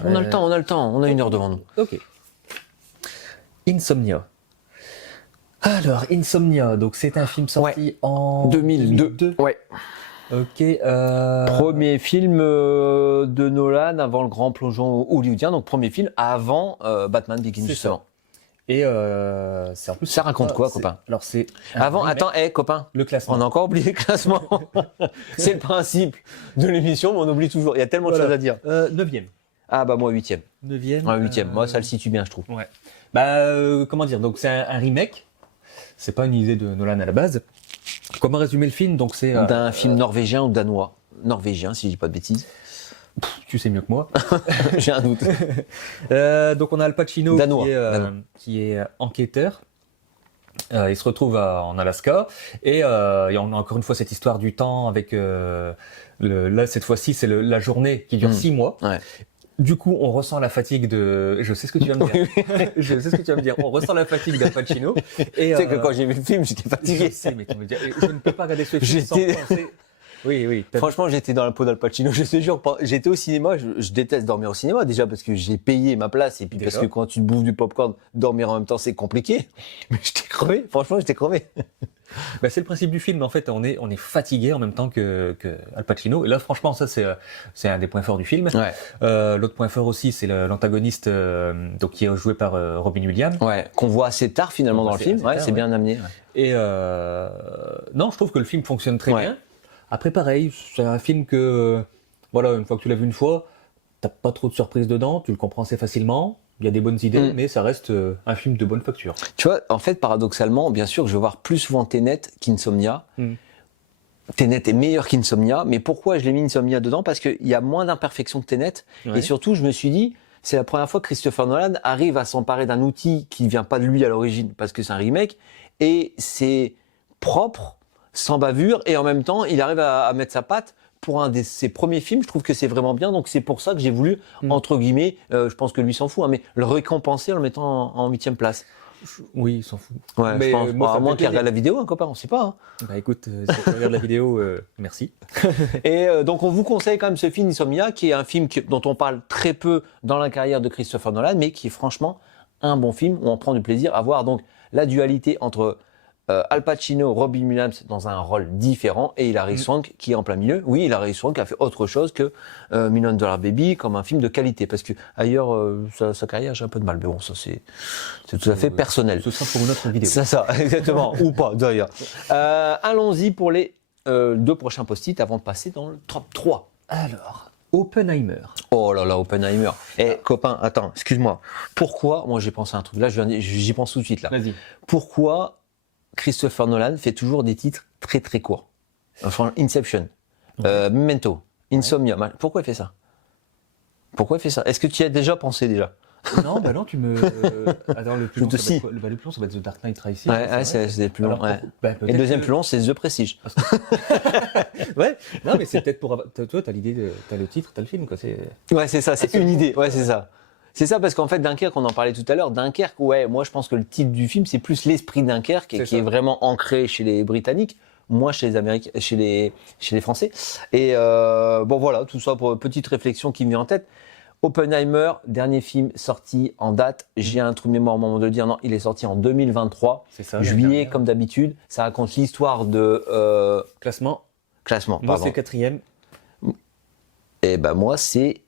on a le temps, on a 1 heure devant nous. Ok. Insomnia. Alors, Insomnia, donc c'est un film sorti en 2002. Ouais. Ok. Premier film de Nolan avant le grand plongeon hollywoodien, donc premier film avant Batman Begins justement. Et c'est en plus. Ça raconte quoi, copain? Alors c'est. Attends, copain. Le classement. On a encore oublié le classement. C'est le principe de l'émission, mais on oublie toujours. Il y a tellement de choses à dire. 9e. Ah bah moi 8e. 9e. Ouais, 8e. Moi ça le situe bien, je trouve. Ouais. Bah comment dire? Donc c'est un remake. C'est pas une idée de Nolan à la base. Comment résumer le film? Donc c'est d'un film norvégien ou danois? Norvégien, si je dis pas de bêtises. Tu sais mieux que moi. J'ai un doute. Donc on a Al Pacino Danois, Danois. Qui est enquêteur. Il se retrouve en Alaska et on a encore une fois cette histoire du temps avec là cette fois-ci c'est la journée qui dure 6 mois. Ouais. Du coup, on ressent la fatigue de. Je sais ce que tu vas me dire. Je sais ce que tu vas me dire. On ressent la fatigue d'Al Pacino. Et Tu sais que quand j'ai vu le film, j'étais fatigué. je sais, mais tu me dis, je ne peux pas regarder ce film sans J'étais- penser. Oui. Franchement, j'étais dans la peau d'Al Pacino. Je te jure, j'étais au cinéma. Je déteste dormir au cinéma déjà parce que j'ai payé ma place et puis parce Déjà. que quand tu te bouffes du popcorn, dormir en même temps c'est compliqué. Mais j'étais crevé. Franchement, j'étais crevé. Bah, c'est le principe du film. En fait, on est fatigué en même temps que Al Pacino. Et là, franchement, ça c'est un des points forts du film. Ouais. L'autre point fort aussi, c'est l'antagoniste donc qui est joué par Robin Williams. Ouais. Qu'on voit assez tard finalement dans le film. assez Ouais, tard, c'est bien amené. Ouais. Et non, je trouve que le film fonctionne très Ouais. bien. Après, pareil, c'est un film que, voilà, une fois que tu l'as vu une fois, t'as pas trop de surprises dedans, tu le comprends assez facilement, il y a des bonnes idées, mais ça reste un film de bonne facture. Tu vois, en fait, paradoxalement, bien sûr, je vais voir plus souvent Tenet qu'Insomnia. Tenet est meilleur qu'Insomnia, mais pourquoi je l'ai mis Insomnia dedans? Parce qu'il y a moins d'imperfections que Tenet, Ouais. et surtout, je me suis dit, c'est la première fois que Christopher Nolan arrive à s'emparer d'un outil qui ne vient pas de lui à l'origine, parce que c'est un remake, et c'est propre, sans bavure, et en même temps, il arrive à mettre sa patte. Pour un de ses premiers films, je trouve que c'est vraiment bien, donc c'est pour ça que j'ai voulu, entre guillemets, je pense que lui s'en fout, hein, mais le récompenser en le mettant en 8e place. Oui, il s'en fout. Ouais, Mais je pense. moi, ça À me moins fait qu'il regarde plaisir. la vidéo, un copain, on sait pas. Hein. Bah écoute, si tu regardes la vidéo, merci. Et donc on vous conseille quand même ce film Insomnia, qui est un film dont on parle très peu dans la carrière de Christopher Nolan, mais qui est franchement un bon film où on prend du plaisir à voir donc la dualité entre Al Pacino, Robin Williams dans un rôle différent et Hilary Swank qui est en plein milieu. Oui, Hilary Swank a fait autre chose que Million Dollar Baby comme un film de qualité, parce que ailleurs sa carrière j'ai un peu de mal, mais bon ça c'est tout à fait personnel. Ce sera pour une autre vidéo. C'est ça, exactement, ou pas d'ailleurs. Allons-y pour les 2 prochains post-it avant de passer dans le top 3. Alors, Oppenheimer. Oh là là, Oppenheimer. Eh copain, attends, excuse-moi. Pourquoi, moi j'ai pensé à un truc, là j'y pense tout de suite là. Vas-y. Pourquoi Christopher Nolan fait toujours des titres très très courts? Enfin, Inception, Memento, Insomnia, pourquoi il fait ça? Pourquoi il fait ça? Est-ce que tu y as déjà pensé déjà? Non, bah non, tu me. Attends, le plus Je long, te ça va scie. être quoi le plus long, ça va être The Dark Knight Rises. Ouais, c'est le plus long. Alors, Ouais. bah, Et peut-être le deuxième que- plus long, c'est The Prestige. Ouais, non, mais c'est peut-être pour. Toi, t'as l'idée, t'as le titre, t'as le film, quoi. Ouais, c'est ça, c'est une idée. Ouais, c'est ça. C'est ça parce qu'en fait, Dunkerque, on en parlait tout à l'heure. Dunkerque, ouais, moi je pense que le titre du film, c'est plus l'esprit Dunkerque C'est qui ça. est vraiment ancré chez les Britanniques, moi chez les Américains, chez les Français. Et bon voilà, tout ça pour une petite réflexion qui me vient en tête. Oppenheimer, dernier film sorti en date. J'ai un trou de mémoire au moment de le dire. Non, il est sorti en 2023, C'est ça. l'année juillet dernière. comme d'habitude. Ça raconte l'histoire de Classement. classement. Moi, Pardon. c'est 4e. Et ben moi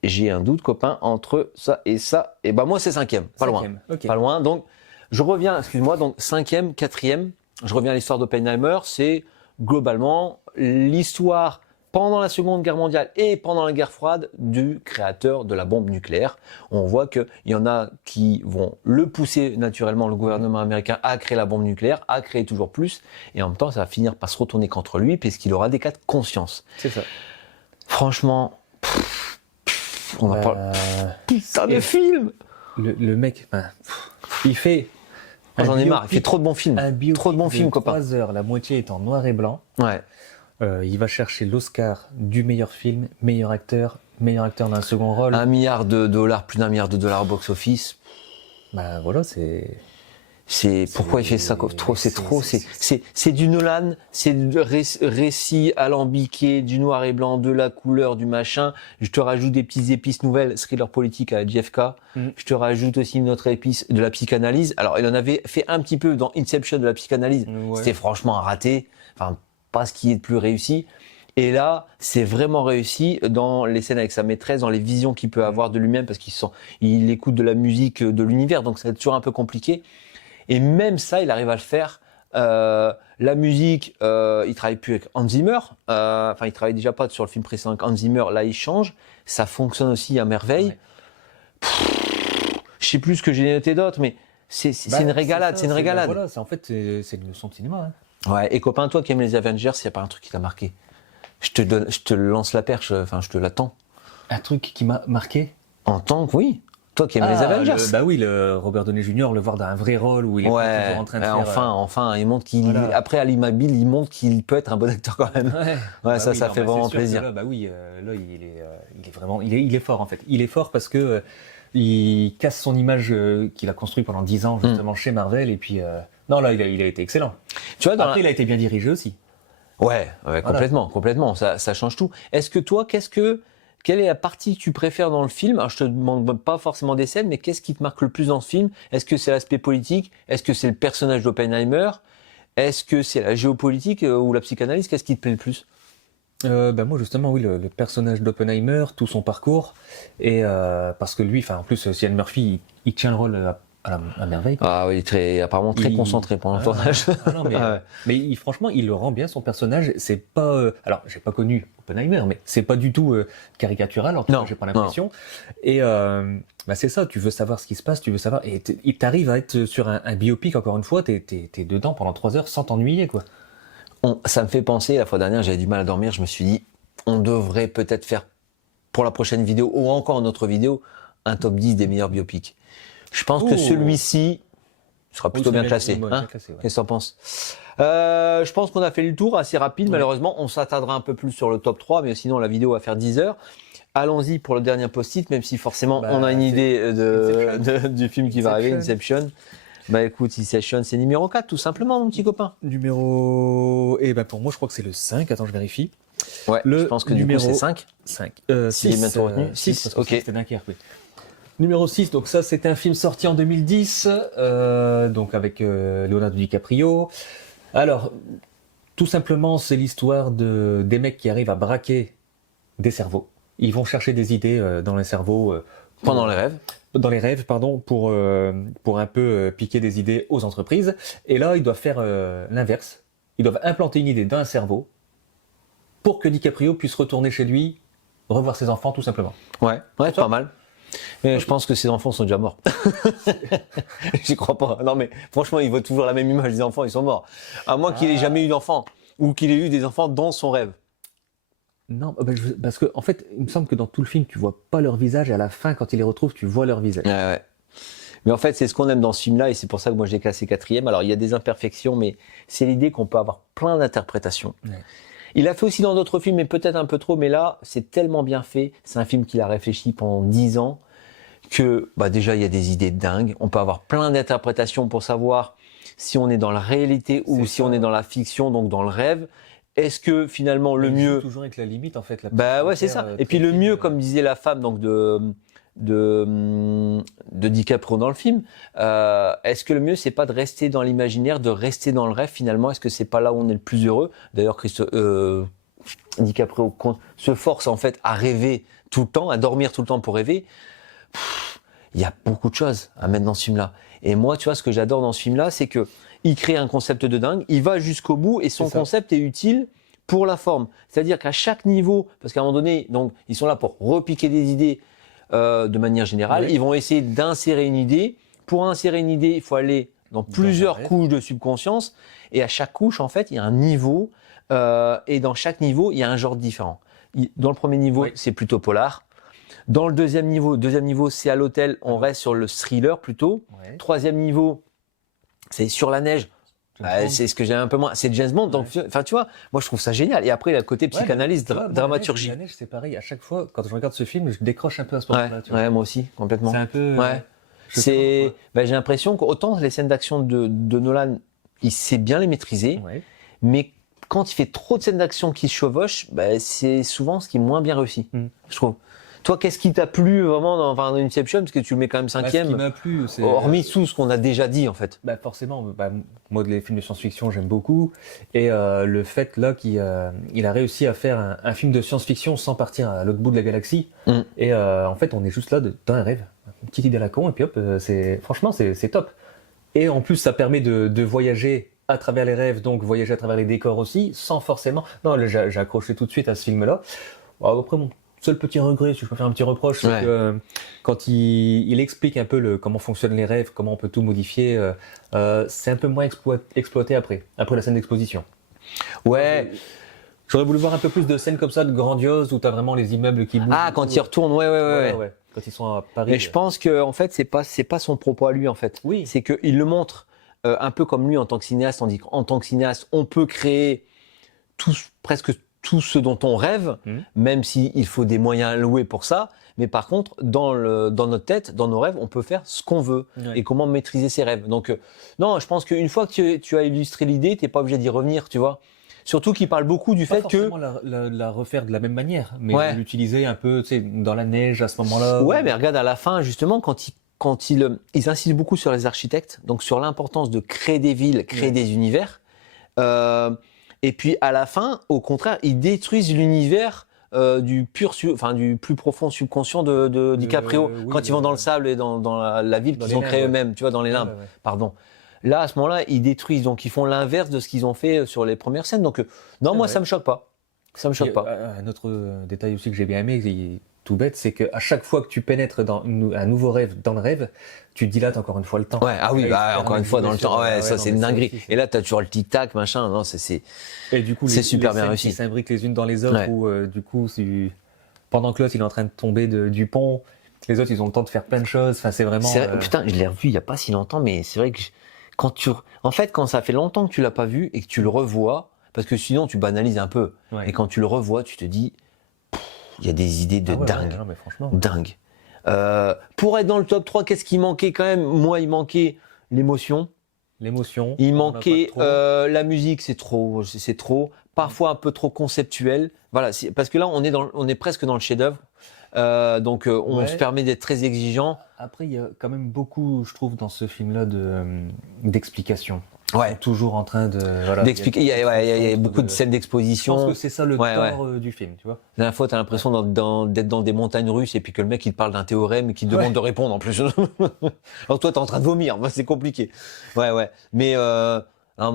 j'ai un doute copain entre ça et ça. Et ben moi c'est 5e, pas loin. 5e, ok. Pas loin. Donc, je reviens, excuse-moi, donc 5e, 4e, je reviens à l'histoire d'Oppenheimer, c'est globalement l'histoire pendant la Seconde Guerre mondiale et pendant la guerre froide du créateur de la bombe nucléaire. On voit qu'il y en a qui vont le pousser naturellement, le gouvernement américain, à créer la bombe nucléaire, à créer toujours plus, et en même temps, ça va finir par se retourner contre lui, puisqu'il aura des cas de conscience. C'est ça. Franchement, on en parle. Putain de et- film! Le mec, il fait. Moi, j'en ai un marre, il fait biopic- trop de bons films. Un biopic Trop de bons films, copain. 3 heures, la moitié est en noir et blanc. Ouais. Il va chercher l'Oscar du meilleur film, meilleur acteur d'un second rôle. $1 milliard, plus d'1 milliard au box-office. Bah voilà, c'est. Pourquoi il fait ça? C'est du Nolan, c'est du récit alambiqué, du noir et blanc, de la couleur, du machin. Je te rajoute des petites épices nouvelles, thriller politique à la JFK. Je te rajoute aussi une autre épice de la psychanalyse. Alors, il en avait fait un petit peu dans Inception de la psychanalyse. Ouais. C'était franchement un raté. Enfin, pas ce qui est de plus réussi. Et là, c'est vraiment réussi dans les scènes avec sa maîtresse, dans les visions qu'il peut avoir de lui-même, parce il écoute de la musique de l'univers, donc ça va être toujours un peu compliqué. Et même ça, il arrive à le faire. La musique, il travaille plus avec Hans Zimmer. Enfin, il travaille déjà pas sur le film précédent avec Hans Zimmer. Là, il change. Ça fonctionne aussi à merveille. Ouais. Je sais plus ce que j'ai noté d'autre, mais c'est une régalade. C'est une régalade. Voilà, en fait, c'est une leçon de cinéma. Hein. Ouais. Et copain, toi qui aimes les Avengers, s'il n'y a pas un truc qui t'a marqué, je te lance la perche. Enfin, je te l'attends. Un truc qui m'a marqué. En tant que, oui. Toi qui aimes les Avengers. Bah oui, le Robert Downey Jr., le voir dans un vrai rôle où il est pas toujours en train de faire... Enfin, il montre qu'il... Voilà. Après, Ali McBeal, il montre qu'il peut être un bon acteur quand même. Ouais, Ouais, ça fait vraiment plaisir. Là, bah oui, là, il est vraiment... Il est fort, en fait. Il est fort parce que il casse son image qu'il a construit pendant 10 ans, justement, chez Marvel. Et puis... non, là, il a été excellent. Tu vois, Après, il a été bien dirigé aussi. Ouais, complètement. Ça change tout. Est-ce que toi, quelle est la partie que tu préfères dans le film? Alors, je te demande pas forcément des scènes, mais qu'est-ce qui te marque le plus dans ce film? Est-ce que c'est l'aspect politique? Est-ce que c'est le personnage d'Oppenheimer? Est-ce que c'est la géopolitique ou la psychanalyse? Qu'est-ce qui te plaît le plus? Bah moi justement oui, le personnage d'Oppenheimer, tout son parcours, et parce que lui, en plus Cillian Murphy, il tient le rôle à merveille. Ah oui, apparemment très concentré pendant le tournage. Non, mais franchement, il le rend bien, son personnage. C'est pas, alors j'ai pas connu Oppenheimer, mais c'est pas du tout caricatural. En tout cas, j'ai pas l'impression. Et bah c'est ça. Tu veux savoir ce qui se passe, tu veux savoir, et t'arrives à être sur un biopic. Encore une fois, t'es dedans pendant 3 heures sans t'ennuyer, quoi. Ça me fait penser, la fois dernière, j'avais du mal à dormir, je me suis dit, on devrait peut-être faire, pour la prochaine vidéo, ou encore une autre vidéo, un top 10 des meilleurs biopics. Je pense que celui-ci sera plutôt bien classé. Hein, classé, ouais. Qu'est-ce que t'en penses? Je pense qu'on a fait le tour assez rapide, malheureusement. On s'attardera un peu plus sur le top 3, mais sinon la vidéo va faire 10 heures. Allons-y pour le dernier post-it, même si forcément on a une idée du film qui va arriver, Inception. Bah écoute, Inception, c'est numéro 4, tout simplement, mon petit copain. Pour moi, je crois que c'est le 5. Attends, je vérifie. Ouais, je pense que du coup, c'est 5. 5. Si j'ai bien tout retenu. 6, ok. C'était Dunkerque, oui. Numéro 6, donc ça, c'est un film sorti en 2010, donc avec Leonardo DiCaprio. Alors, tout simplement, c'est l'histoire des mecs qui arrivent à braquer des cerveaux. Ils vont chercher des idées dans les cerveaux. Pendant les rêves. Dans les rêves, pardon, pour un peu piquer des idées aux entreprises. Et là, ils doivent faire l'inverse. Ils doivent implanter une idée dans un cerveau pour que DiCaprio puisse retourner chez lui, revoir ses enfants, tout simplement. Ouais, pas mal. Mais je pense que ses enfants sont déjà morts. J'y crois pas. Non, mais franchement, il voit toujours la même image des enfants, ils sont morts. À moins qu'il ait jamais eu d'enfants, ou qu'il ait eu des enfants dans son rêve. Non, parce que en fait, il me semble que dans tout le film, tu vois pas leur visage, et à la fin, quand ils les retrouvent, tu vois leur visage. Ouais. Mais en fait, c'est ce qu'on aime dans ce film-là, et c'est pour ça que moi je l'ai classé 4e. Alors, il y a des imperfections, mais c'est l'idée qu'on peut avoir plein d'interprétations. Ouais. Il a fait aussi dans d'autres films, mais peut-être un peu trop, mais là, c'est tellement bien fait. C'est un film qu'il a réfléchi pendant 10 ans, que déjà, il y a des idées dingues. On peut avoir plein d'interprétations pour savoir si on est dans la réalité ou si on est dans la fiction, donc dans le rêve. Est-ce que finalement le mieux... toujours avec la limite, en fait. Ouais, c'est ça. Et puis le mieux, comme disait la femme donc de DiCaprio dans le film, est-ce que le mieux c'est pas de rester dans l'imaginaire, de rester dans le rêve finalement? Est-ce que c'est pas là où on est le plus heureux? D'ailleurs, DiCaprio se force en fait à rêver tout le temps, à dormir tout le temps pour rêver. Il y a beaucoup de choses à mettre dans ce film-là. Et moi, tu vois, ce que j'adore dans ce film-là, c'est que il crée un concept de dingue, il va jusqu'au bout et son concept est utile pour la forme. C'est-à-dire qu'à chaque niveau, parce qu'à un moment donné, donc ils sont là pour repiquer des idées de manière générale, ils vont essayer d'insérer une idée. Pour insérer une idée, il faut aller dans plusieurs couches de subconscience et à chaque couche, en fait, il y a un niveau et dans chaque niveau, il y a un genre différent. Dans le premier niveau, c'est plutôt polar. Dans le deuxième niveau, c'est à l'hôtel, on reste sur le thriller plutôt. Ouais. Troisième niveau, c'est sur la neige. C'est ce que j'aime un peu moins. C'est James Bond. Donc, enfin, tu vois, moi je trouve ça génial. Et après, le côté psychanalyse, dramaturgie. La neige, c'est pareil. À chaque fois, quand je regarde ce film, je décroche un peu à ce moment-là. Ouais, moi aussi, complètement. C'est un peu. J'ai l'impression qu'autant les scènes d'action de Nolan, il sait bien les maîtriser, mais quand il fait trop de scènes d'action qui se chevauchent, c'est souvent ce qui est moins bien réussi, je trouve. Toi, qu'est-ce qui t'a plu vraiment dans Inception, parce que tu le mets quand même 5e? Ce qui m'a plu, c'est hormis tout ce qu'on a déjà dit en fait. Forcément, moi les films de science-fiction j'aime beaucoup, et le fait là qu'il a réussi à faire un film de science-fiction sans partir à l'autre bout de la galaxie, et en fait on est juste là dans un rêve, une petite idée à la con, et puis hop, franchement c'est top. Et en plus ça permet de voyager à travers les rêves, donc voyager à travers les décors aussi, sans forcément. Non, j'ai accroché tout de suite à ce film-là. Après mon seul petit regret, si je peux faire un petit reproche, c'est que quand il explique un peu comment fonctionnent les rêves, comment on peut tout modifier, c'est un peu moins exploité après la scène d'exposition. Ouais. J'aurais voulu voir un peu plus de scènes comme ça, de grandioses, où t'as vraiment les immeubles qui bougent. Ah, quand ils retournent, ouais. Quand ils sont à Paris. Mais je pense que en fait, c'est pas son propos à lui en fait. Oui. C'est qu'il le montre un peu comme lui en tant que cinéaste. On dit qu'en tant que cinéaste, on peut créer presque tout ce dont on rêve, même s'il faut des moyens alloués pour ça. Mais par contre, dans notre tête, dans nos rêves, on peut faire ce qu'on veut et comment maîtriser ses rêves. Donc, non, je pense qu'une fois que tu as illustré l'idée, t'es pas obligé d'y revenir, tu vois. Surtout qu'il parle beaucoup du fait que... Pas forcément la refaire de la même manière, mais l'utiliser un peu, tu sais, dans la neige à ce moment-là. Ouais, mais regarde à la fin, justement, quand ils insistent beaucoup sur les architectes, donc sur l'importance de créer des villes, créer des univers. Et puis à la fin, au contraire, ils détruisent l'univers du plus profond subconscient de DiCaprio quand ils vont dans le sable et dans la ville qu'ils ont créée eux-mêmes, tu vois, dans les limbes. Pardon. Là, à ce moment-là, ils détruisent, donc ils font l'inverse de ce qu'ils ont fait sur les premières scènes. Donc non, moi, ça me choque pas. Ça me choque pas. Un autre détail aussi que j'ai bien aimé, c'est tout bête, c'est qu'à chaque fois que tu pénètres dans un nouveau rêve, dans le rêve, tu dilates encore une fois le temps. Ouais, encore une fois dans le temps. Ouais, ça c'est une dinguerie. Et là, t'as toujours le tic-tac, machin. Non, et du coup, c'est super bien réussi. Ils s'imbriquent les unes dans les autres, où du coup, pendant que l'autre il est en train de tomber du pont, les autres ils ont le temps de faire plein de choses. Enfin, c'est vraiment. Putain, je l'ai revu il y a pas si longtemps, mais c'est vrai que quand ça fait longtemps que tu l'as pas vu et que tu le revois, parce que sinon tu banalises un peu. Et quand tu le revois, tu te dis, il y a des idées de dingue. Non, mais franchement. Dingue. Pour être dans le top 3, qu'est-ce qui manquait quand même? Moi, il manquait l'émotion. Il manquait la musique, c'est trop. Parfois un peu trop conceptuel. Voilà, parce que là, on est presque dans le chef-d'œuvre. Donc, on se permet d'être très exigeant. Après, il y a quand même beaucoup, je trouve, dans ce film-là d'explications. Ouais. Toujours en train d'expliquer. Il y a beaucoup de scènes d'exposition. Je pense que c'est ça le tort du film, tu vois. La dernière fois, t'as l'impression d'être dans des montagnes russes et puis que le mec il te parle d'un théorème et qu'il te demande de répondre en plus. Alors toi, t'es en train de vomir, c'est compliqué. Ouais. Mais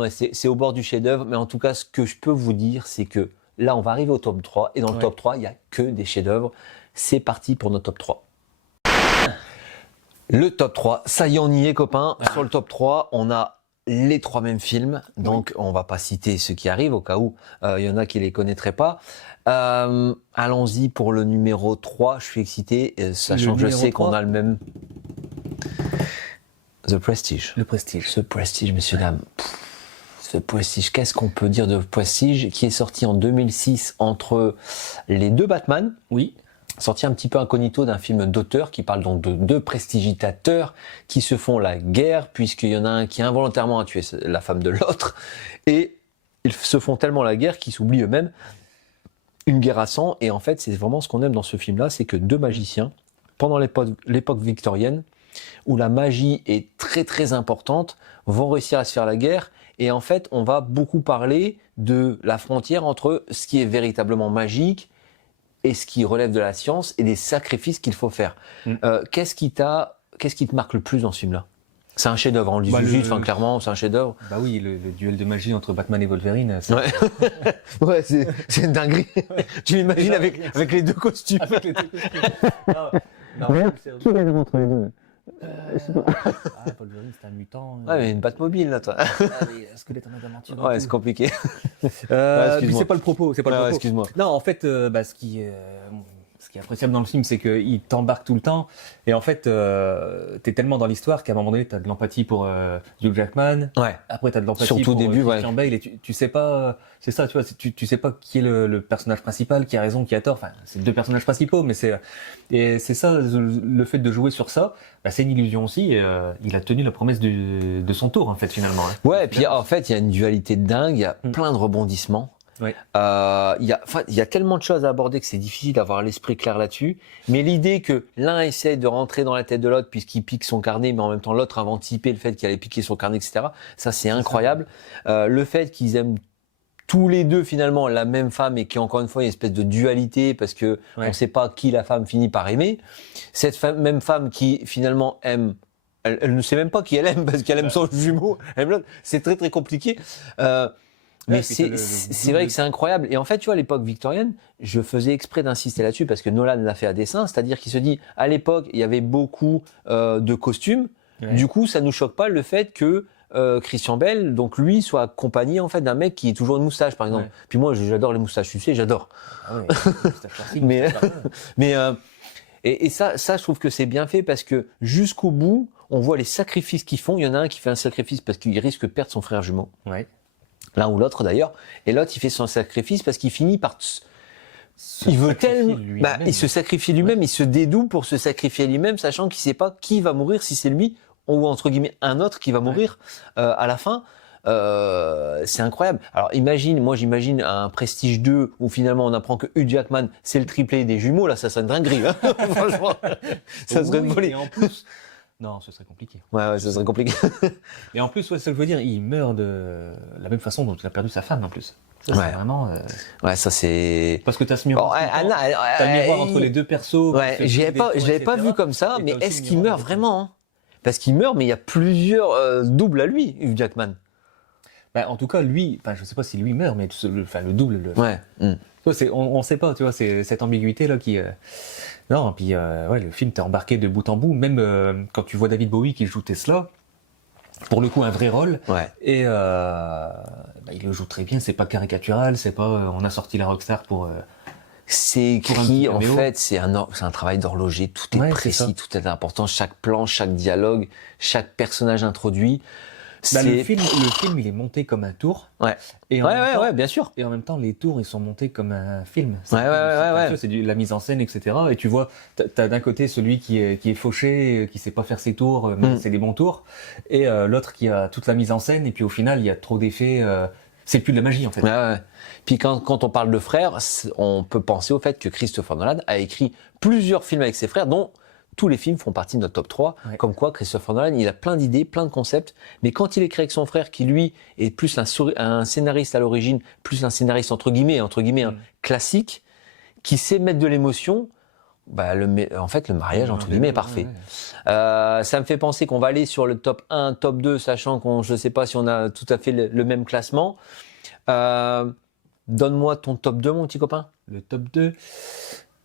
c'est au bord du chef-d'œuvre. Mais en tout cas, ce que je peux vous dire, c'est que là, on va arriver au top 3 et dans le top 3, il y a que des chefs-d'œuvre. C'est parti pour notre top 3. Le top 3, ça y est, on y est, copains. Sur le top 3, on a les 3 mêmes films, donc on va pas citer ceux qui arrivent au cas où il y en a qui les connaîtraient pas. Allons-y pour le numéro 3, je suis excité, sachant que je sais qu'on a le même. The Prestige. The Prestige, messieurs, dames. The Prestige, qu'est-ce qu'on peut dire de Prestige, qui est sorti en 2006 entre les 2 Batman. Oui. Sorti un petit peu incognito d'un film d'auteur qui parle donc de 2 prestigitateurs qui se font la guerre puisqu'il y en a un qui involontairement a tué la femme de l'autre et ils se font tellement la guerre qu'ils s'oublient eux-mêmes. Une guerre à 100 et en fait c'est vraiment ce qu'on aime dans ce film-là, c'est que 2 magiciens pendant l'époque victorienne où la magie est très très importante vont réussir à se faire la guerre et en fait on va beaucoup parler de la frontière entre ce qui est véritablement magique et ce qui relève de la science et des sacrifices qu'il faut faire. Qu'est-ce qui te marque le plus dans ce film-là? C'est un chef-d'œuvre, on le dit juste, clairement, c'est un chef-d'œuvre. Bah oui, le duel de magie entre Batman et Wolverine. Ouais, c'est une dinguerie. Tu l'imagines avec les 2 costumes. Avec les 2 costumes. Qui gagne entre les 2? Wolverine, c'est un mutant. Ouais, mais une Batmobile, là, toi. Un squelette en adamantium. Ouais, c'est compliqué. C'est pas le propos. Excuse-moi. Non, en fait, ce qui est appréciable dans le film, c'est qu'il t'embarque tout le temps. Et en fait, t'es tellement dans l'histoire qu'à un moment donné, t'as de l'empathie pour Hugh Jackman. Ouais. Après, t'as de l'empathie surtout pour au début, Christian Bale. Et tu sais pas, c'est ça, tu vois, tu sais pas qui est le personnage principal, qui a raison, qui a tort. Enfin, c'est 2 personnages principaux, mais c'est ça, le fait de jouer sur ça, c'est une illusion aussi. Et, il a tenu la promesse de son tour, en fait, finalement. Hein. Ouais, et puis en fait, il y a une dualité de dingue, il y a plein de rebondissements. Ouais. Il y a tellement de choses à aborder que c'est difficile d'avoir l'esprit clair là-dessus. Mais l'idée que l'un essaie de rentrer dans la tête de l'autre puisqu'il pique son carnet, mais en même temps l'autre a anticipé le fait qu'il allait piquer son carnet, etc. Ça, c'est incroyable. Le fait qu'ils aiment tous les 2 finalement la même femme et qu'il y a encore une fois une espèce de dualité parce que on sait pas qui la femme finit par aimer. Cette même femme qui finalement aime, elle ne sait même pas qui elle aime parce qu'elle aime son jumeau. C'est très très compliqué. Mais c'est vrai que c'est incroyable. Et en fait, tu vois, à l'époque victorienne, je faisais exprès d'insister là-dessus parce que Nolan l'a fait à dessein. C'est-à-dire qu'il se dit, à l'époque, il y avait beaucoup de costumes. Ouais. Du coup, ça nous choque pas le fait que Christian Bale, donc lui, soit accompagné en fait d'un mec qui est toujours une moustache, par exemple. Ouais. Puis moi, j'adore les moustaches, tu sais, j'adore. Ah ouais, moustache farcie, Mais- moustache farcie. Mais et ça, je trouve que c'est bien fait parce que jusqu'au bout, on voit les sacrifices qu'ils font. Il y en a un qui fait un sacrifice parce qu'il risque de perdre son frère jumeau, Ouais. l'un ou l'autre d'ailleurs, et l'autre il fait son sacrifice parce qu'il finit par il veut tellement, il se sacrifie lui-même, il se dédouble pour se sacrifier lui-même, sachant qu'il sait pas qui va mourir, si c'est lui ou entre guillemets un autre qui va mourir à la fin. C'est incroyable. Alors j'imagine un Prestige 2 où finalement on apprend que Hugh Jackman c'est le triplé des jumeaux. Là, ça serait une dinguerie. Hein. Franchement, ça serait une folie. Et en plus, non, ce serait compliqué. Ouais, ça serait compliqué. Et en plus, ouais, ça veut dire, il meurt de la même façon dont il a perdu sa femme en plus. Ça, c'est Ouais. vraiment. Ouais, ça c'est. Parce que t'as ce miroir. Bon, Anna, T'as le miroir entre les deux persos. Ouais, je l'avais pas vu comme ça, Et mais t'as aussi est-ce le qu'il miroir meurt avec- vraiment hein? Parce qu'il meurt, mais il y a plusieurs doubles à lui, Hugh Jackman. Bah, en tout cas, lui, enfin, je sais pas si lui meurt, mais le double. Ouais. Tu vois, on sait pas, tu vois, c'est cette ambiguïté là qui. Non, puis ouais, le film t'es embarqué de bout en bout, même quand tu vois David Bowie qui joue Tesla, pour le coup un vrai rôle, Ouais. et il le joue très bien, c'est pas caricatural, c'est pas on a sorti la rockstar pour. C'est Pour un écrit, petit en caméo. fait, c'est un travail d'horloger. Tout est Ouais, c'est ça. précis, tout est important. Chaque plan, chaque dialogue, chaque personnage introduit. Bah, C'est... le film, il est monté comme un tour. Ouais. Et Ouais, en même temps, ouais, bien sûr. Et en même temps, les tours, ils sont montés comme un film. Ouais, ouais. Tu vois, c'est la mise en scène, etc. Et tu vois, t'as d'un côté celui qui est fauché, qui sait pas faire ses tours, mais c'est des bons tours. Et l'autre qui a toute la mise en scène. Et puis au final, il y a trop d'effets. C'est plus de la magie, en fait. Ouais. Puis quand on parle de frères, on peut penser au fait que Christopher Nolan a écrit plusieurs films avec ses frères, dont tous les films font partie de notre top 3. Ouais. Comme quoi, Christopher Nolan, il a plein d'idées, plein de concepts. Mais quand il écrit avec son frère, qui lui est plus un scénariste à l'origine, plus un scénariste entre guillemets, classique, qui sait mettre de l'émotion, bah, en fait, le mariage, entre guillemets, est parfait. Ouais. Ça me fait penser qu'on va aller sur le top 1, top 2, sachant je ne sais pas si on a tout à fait le même classement. Donne-moi ton top 2, mon petit copain. Le top 2,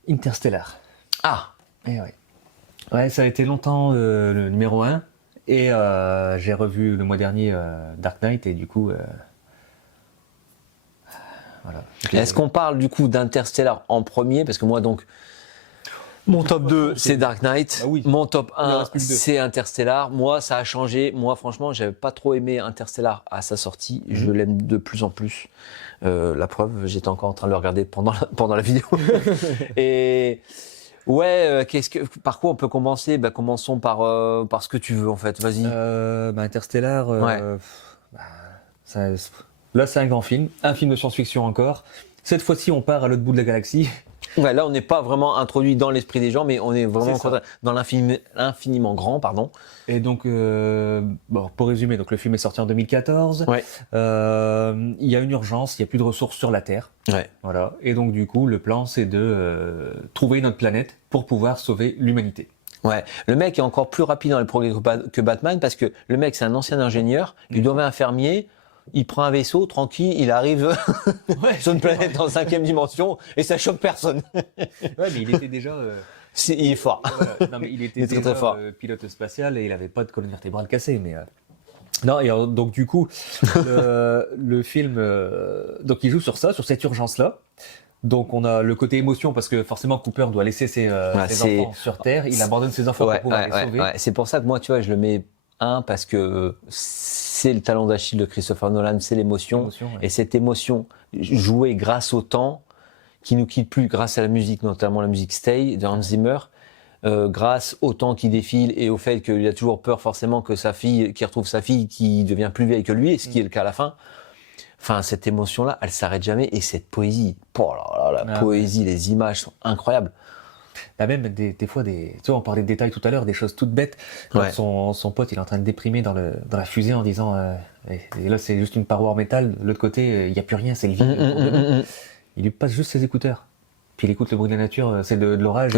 Interstellar. Ah, Et ouais. Ouais, ça a été longtemps le numéro 1. Et j'ai revu le mois dernier Dark Knight et du coup... voilà. est-ce qu'on parle du coup d'Interstellar en premier? Parce que moi, donc, mon top 2, c'est Dark Knight. Ah oui. Mon top Il en 1, reste plus que deux. c'est Interstellar. Moi, ça a changé. Moi, franchement, j'avais pas trop aimé Interstellar à sa sortie. Je l'aime de plus en plus. La preuve, j'étais encore en train de le regarder pendant la vidéo. Et ouais, par quoi on peut commencer? Bah, commençons par ce que tu veux en fait. Vas-y. Interstellar, Ouais. là c'est un grand film, un film de science-fiction encore. Cette fois-ci, on part à l'autre bout de la galaxie. Ouais, là, on n'est pas vraiment introduit dans l'esprit des gens, mais on est vraiment C'est ça. dans l'infiniment grand, pardon. Et donc, bon, pour résumer, donc le film est sorti en 2014. Ouais. Il y a une urgence, il n'y a plus de ressources sur la Terre. Ouais. Voilà. Et donc, du coup, le plan, c'est de trouver notre planète pour pouvoir sauver l'humanité. Ouais, le mec est encore plus rapide dans les progrès que Batman parce que le mec c'est un ancien ingénieur, il devient un fermier, il prend un vaisseau tranquille, il arrive sur une planète en 5e dimension et ça choque personne. Ouais, mais il était déjà. Il est fort. Voilà. Non, mais il était Il est très, déjà, très fort. Pilote spatial et il avait pas de colonne vertébrale cassée. Mais non, et donc du coup, le film, donc il joue sur ça, sur cette urgence-là. Donc on a le côté émotion parce que forcément Cooper doit laisser ses enfants sur Terre. Il abandonne ses enfants pour pouvoir les sauver. ouais. C'est pour ça que moi, tu vois, je le mets 1 parce que c'est le talon d'Achille de Christopher Nolan, c'est l'émotion. Ouais. Et cette émotion jouée grâce au temps, qui nous quitte plus, grâce à la musique, notamment la musique Stay de Hans Zimmer, grâce au temps qui défile et au fait qu'il a toujours peur forcément que qu'il retrouve sa fille qui devient plus vieille que lui, ce qui est le cas à la fin. Enfin, cette émotion-là, elle s'arrête jamais. Et cette poésie, oh là là, la poésie, les images sont incroyables. T'as même des fois tu vois, on parlait de détails tout à l'heure, des choses toutes bêtes. Quand son pote, il est en train de déprimer dans la fusée en disant, et là c'est juste une paroi en métal, de l'autre côté, il n'y a plus rien, c'est le vide. Il lui passe juste ses écouteurs. Puis il écoute le bruit de la nature, c'est de l'orage.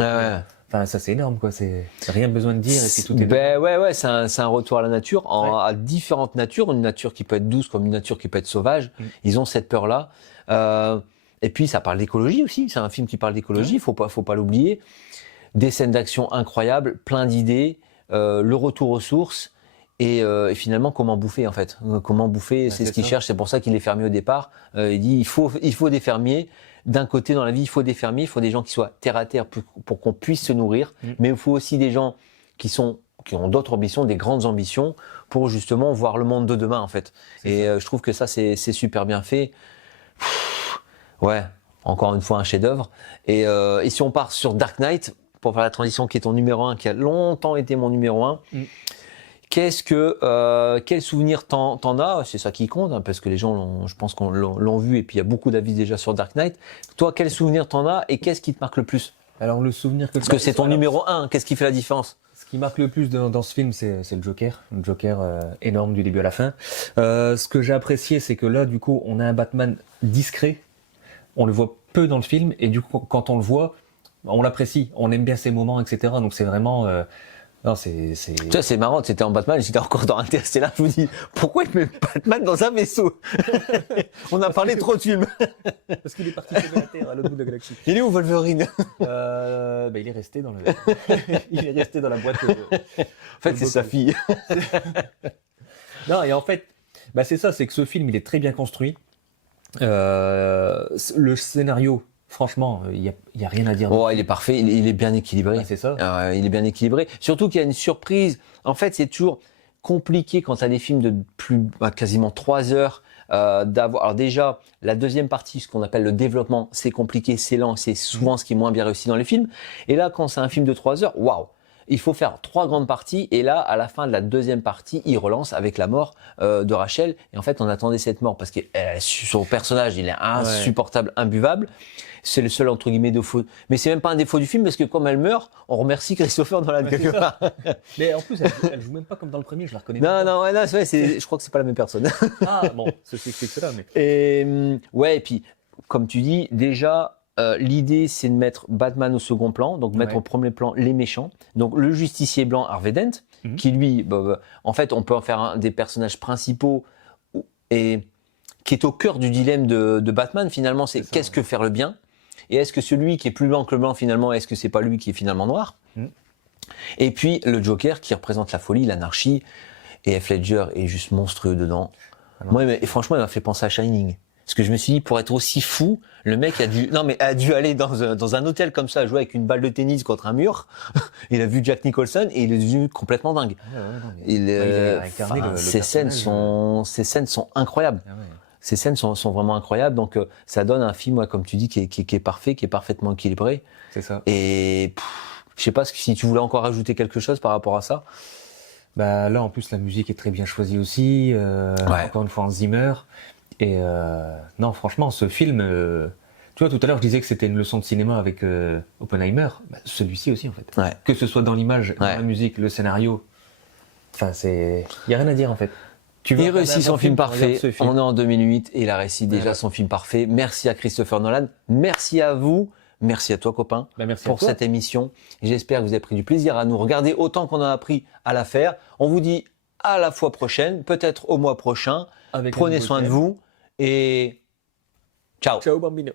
Enfin, ça c'est énorme, quoi. C'est rien besoin de dire et puis tout est. Ouais, c'est un retour à la nature, à différentes natures, une nature qui peut être douce comme une nature qui peut être sauvage. Ils ont cette peur-là. Et puis ça parle d'écologie aussi. C'est un film qui parle d'écologie. Faut pas l'oublier. Des scènes d'action incroyables, plein d'idées, le retour aux sources et finalement comment bouffer en fait. Comment bouffer, c'est ce qu'il cherche. C'est pour ça qu'il est fermier au départ. Il dit il faut des fermiers. D'un côté dans la vie, il faut des fermiers, il faut des gens qui soient terre à terre pour qu'on puisse se nourrir. Mais il faut aussi des gens qui ont d'autres ambitions, des grandes ambitions, pour justement voir le monde de demain en fait. Et je trouve que ça c'est super bien fait. Ouais, encore une fois un chef-d'œuvre. Et si on part sur Dark Knight, pour faire la transition, qui est ton numéro 1, qui a longtemps été mon numéro 1, quel souvenir t'en as? C'est ça qui compte, hein, parce que les gens, je pense qu'on l'ont vu, et puis il y a beaucoup d'avis déjà sur Dark Knight. Toi, quel souvenir t'en as, et qu'est-ce qui te marque le plus? Alors le souvenir que... Parce que c'est ton numéro 1, qu'est-ce qui fait la différence? Ce qui marque le plus dans ce film, c'est le Joker. Le Joker énorme du début à la fin. Ce que j'ai apprécié, c'est que là, du coup, on a un Batman discret. On le voit peu dans le film, et du coup, quand on le voit, on l'apprécie. On aime bien ses moments, etc. Donc c'est vraiment... non, c'est... Tu vois, c'est marrant, c'était en Batman, j'étais encore dans Interstellar, je me dis, pourquoi il met Batman dans un vaisseau? On a parlé trop de films. Parce qu'il est parti sauver la Terre à l'autre bout de la galaxie. Il est où Wolverine? Il est resté dans il est resté dans la boîte. En fait, c'est sa fille. Non, et en fait, c'est ça, c'est que ce film, il est très bien construit. Le scénario, franchement, il y a rien à dire. Oh, il est parfait, il est bien équilibré. Ouais, c'est ça. Il est bien équilibré. Surtout qu'il y a une surprise. En fait, c'est toujours compliqué quand tu as des films de quasiment 3 heures d'avoir. Alors déjà, la deuxième partie, ce qu'on appelle le développement, c'est compliqué, c'est lent, c'est souvent ce qui est moins bien réussi dans les films. Et là, quand c'est un film de 3 heures, waouh! Il faut faire 3 grandes parties, et là, à la fin de la deuxième partie, il relance avec la mort de Rachel. Et en fait, on attendait cette mort parce que son personnage, il est insupportable, imbuvable. C'est le seul entre guillemets défaut. Mais c'est même pas un défaut du film parce que comme elle meurt, on remercie Christopher Nolan quelque part. Mais en plus, elle joue même pas comme dans le premier, je la reconnais. Non, c'est vrai, je crois que c'est pas la même personne. Ah bon, ceci explique cela. Mais... Et puis, comme tu dis, déjà. L'idée, c'est de mettre Batman au second plan, donc mettre au premier plan les méchants. Donc le justicier blanc Harvey Dent, qui lui, en fait, on peut en faire un des personnages principaux et qui est au cœur du dilemme de Batman. Finalement, c'est qu'est-ce que faire le bien, et est-ce que celui qui est plus blanc que le blanc, finalement, est-ce que c'est pas lui qui est finalement noir? Et puis le Joker qui représente la folie, l'anarchie, et Heath Ledger est juste monstrueux dedans. Moi, franchement, il m'a fait penser à Shining. Parce que je me suis dit, pour être aussi fou, le mec a dû aller dans un hôtel comme ça, jouer avec une balle de tennis contre un mur. Il a vu Jack Nicholson et il est devenu complètement dingue. Ces scènes sont incroyables. Ces scènes sont vraiment incroyables. Donc, ça donne un film, comme tu dis, qui est parfait, qui est parfaitement équilibré. C'est ça. Et je sais pas si tu voulais encore ajouter quelque chose par rapport à ça. Là, en plus, la musique est très bien choisie aussi. Encore une fois, Hans Zimmer. Et non, franchement, ce film, tu vois, tout à l'heure, je disais que c'était une leçon de cinéma avec Oppenheimer. Celui-ci aussi, en fait. Ouais. Que ce soit dans l'image, dans la musique, le scénario. Enfin, il n'y a rien à dire, en fait. Il réussit son film parfait. On est en 2008 et il a réussi déjà son film parfait. Merci à Christopher Nolan. Merci à vous. Merci à toi, copain, pour cette émission. J'espère que vous avez pris du plaisir à nous regarder autant qu'on en a pris à la faire. On vous dit à la fois prochaine, peut-être au mois prochain. Prenez soin de vous et ciao. Ciao, bambino.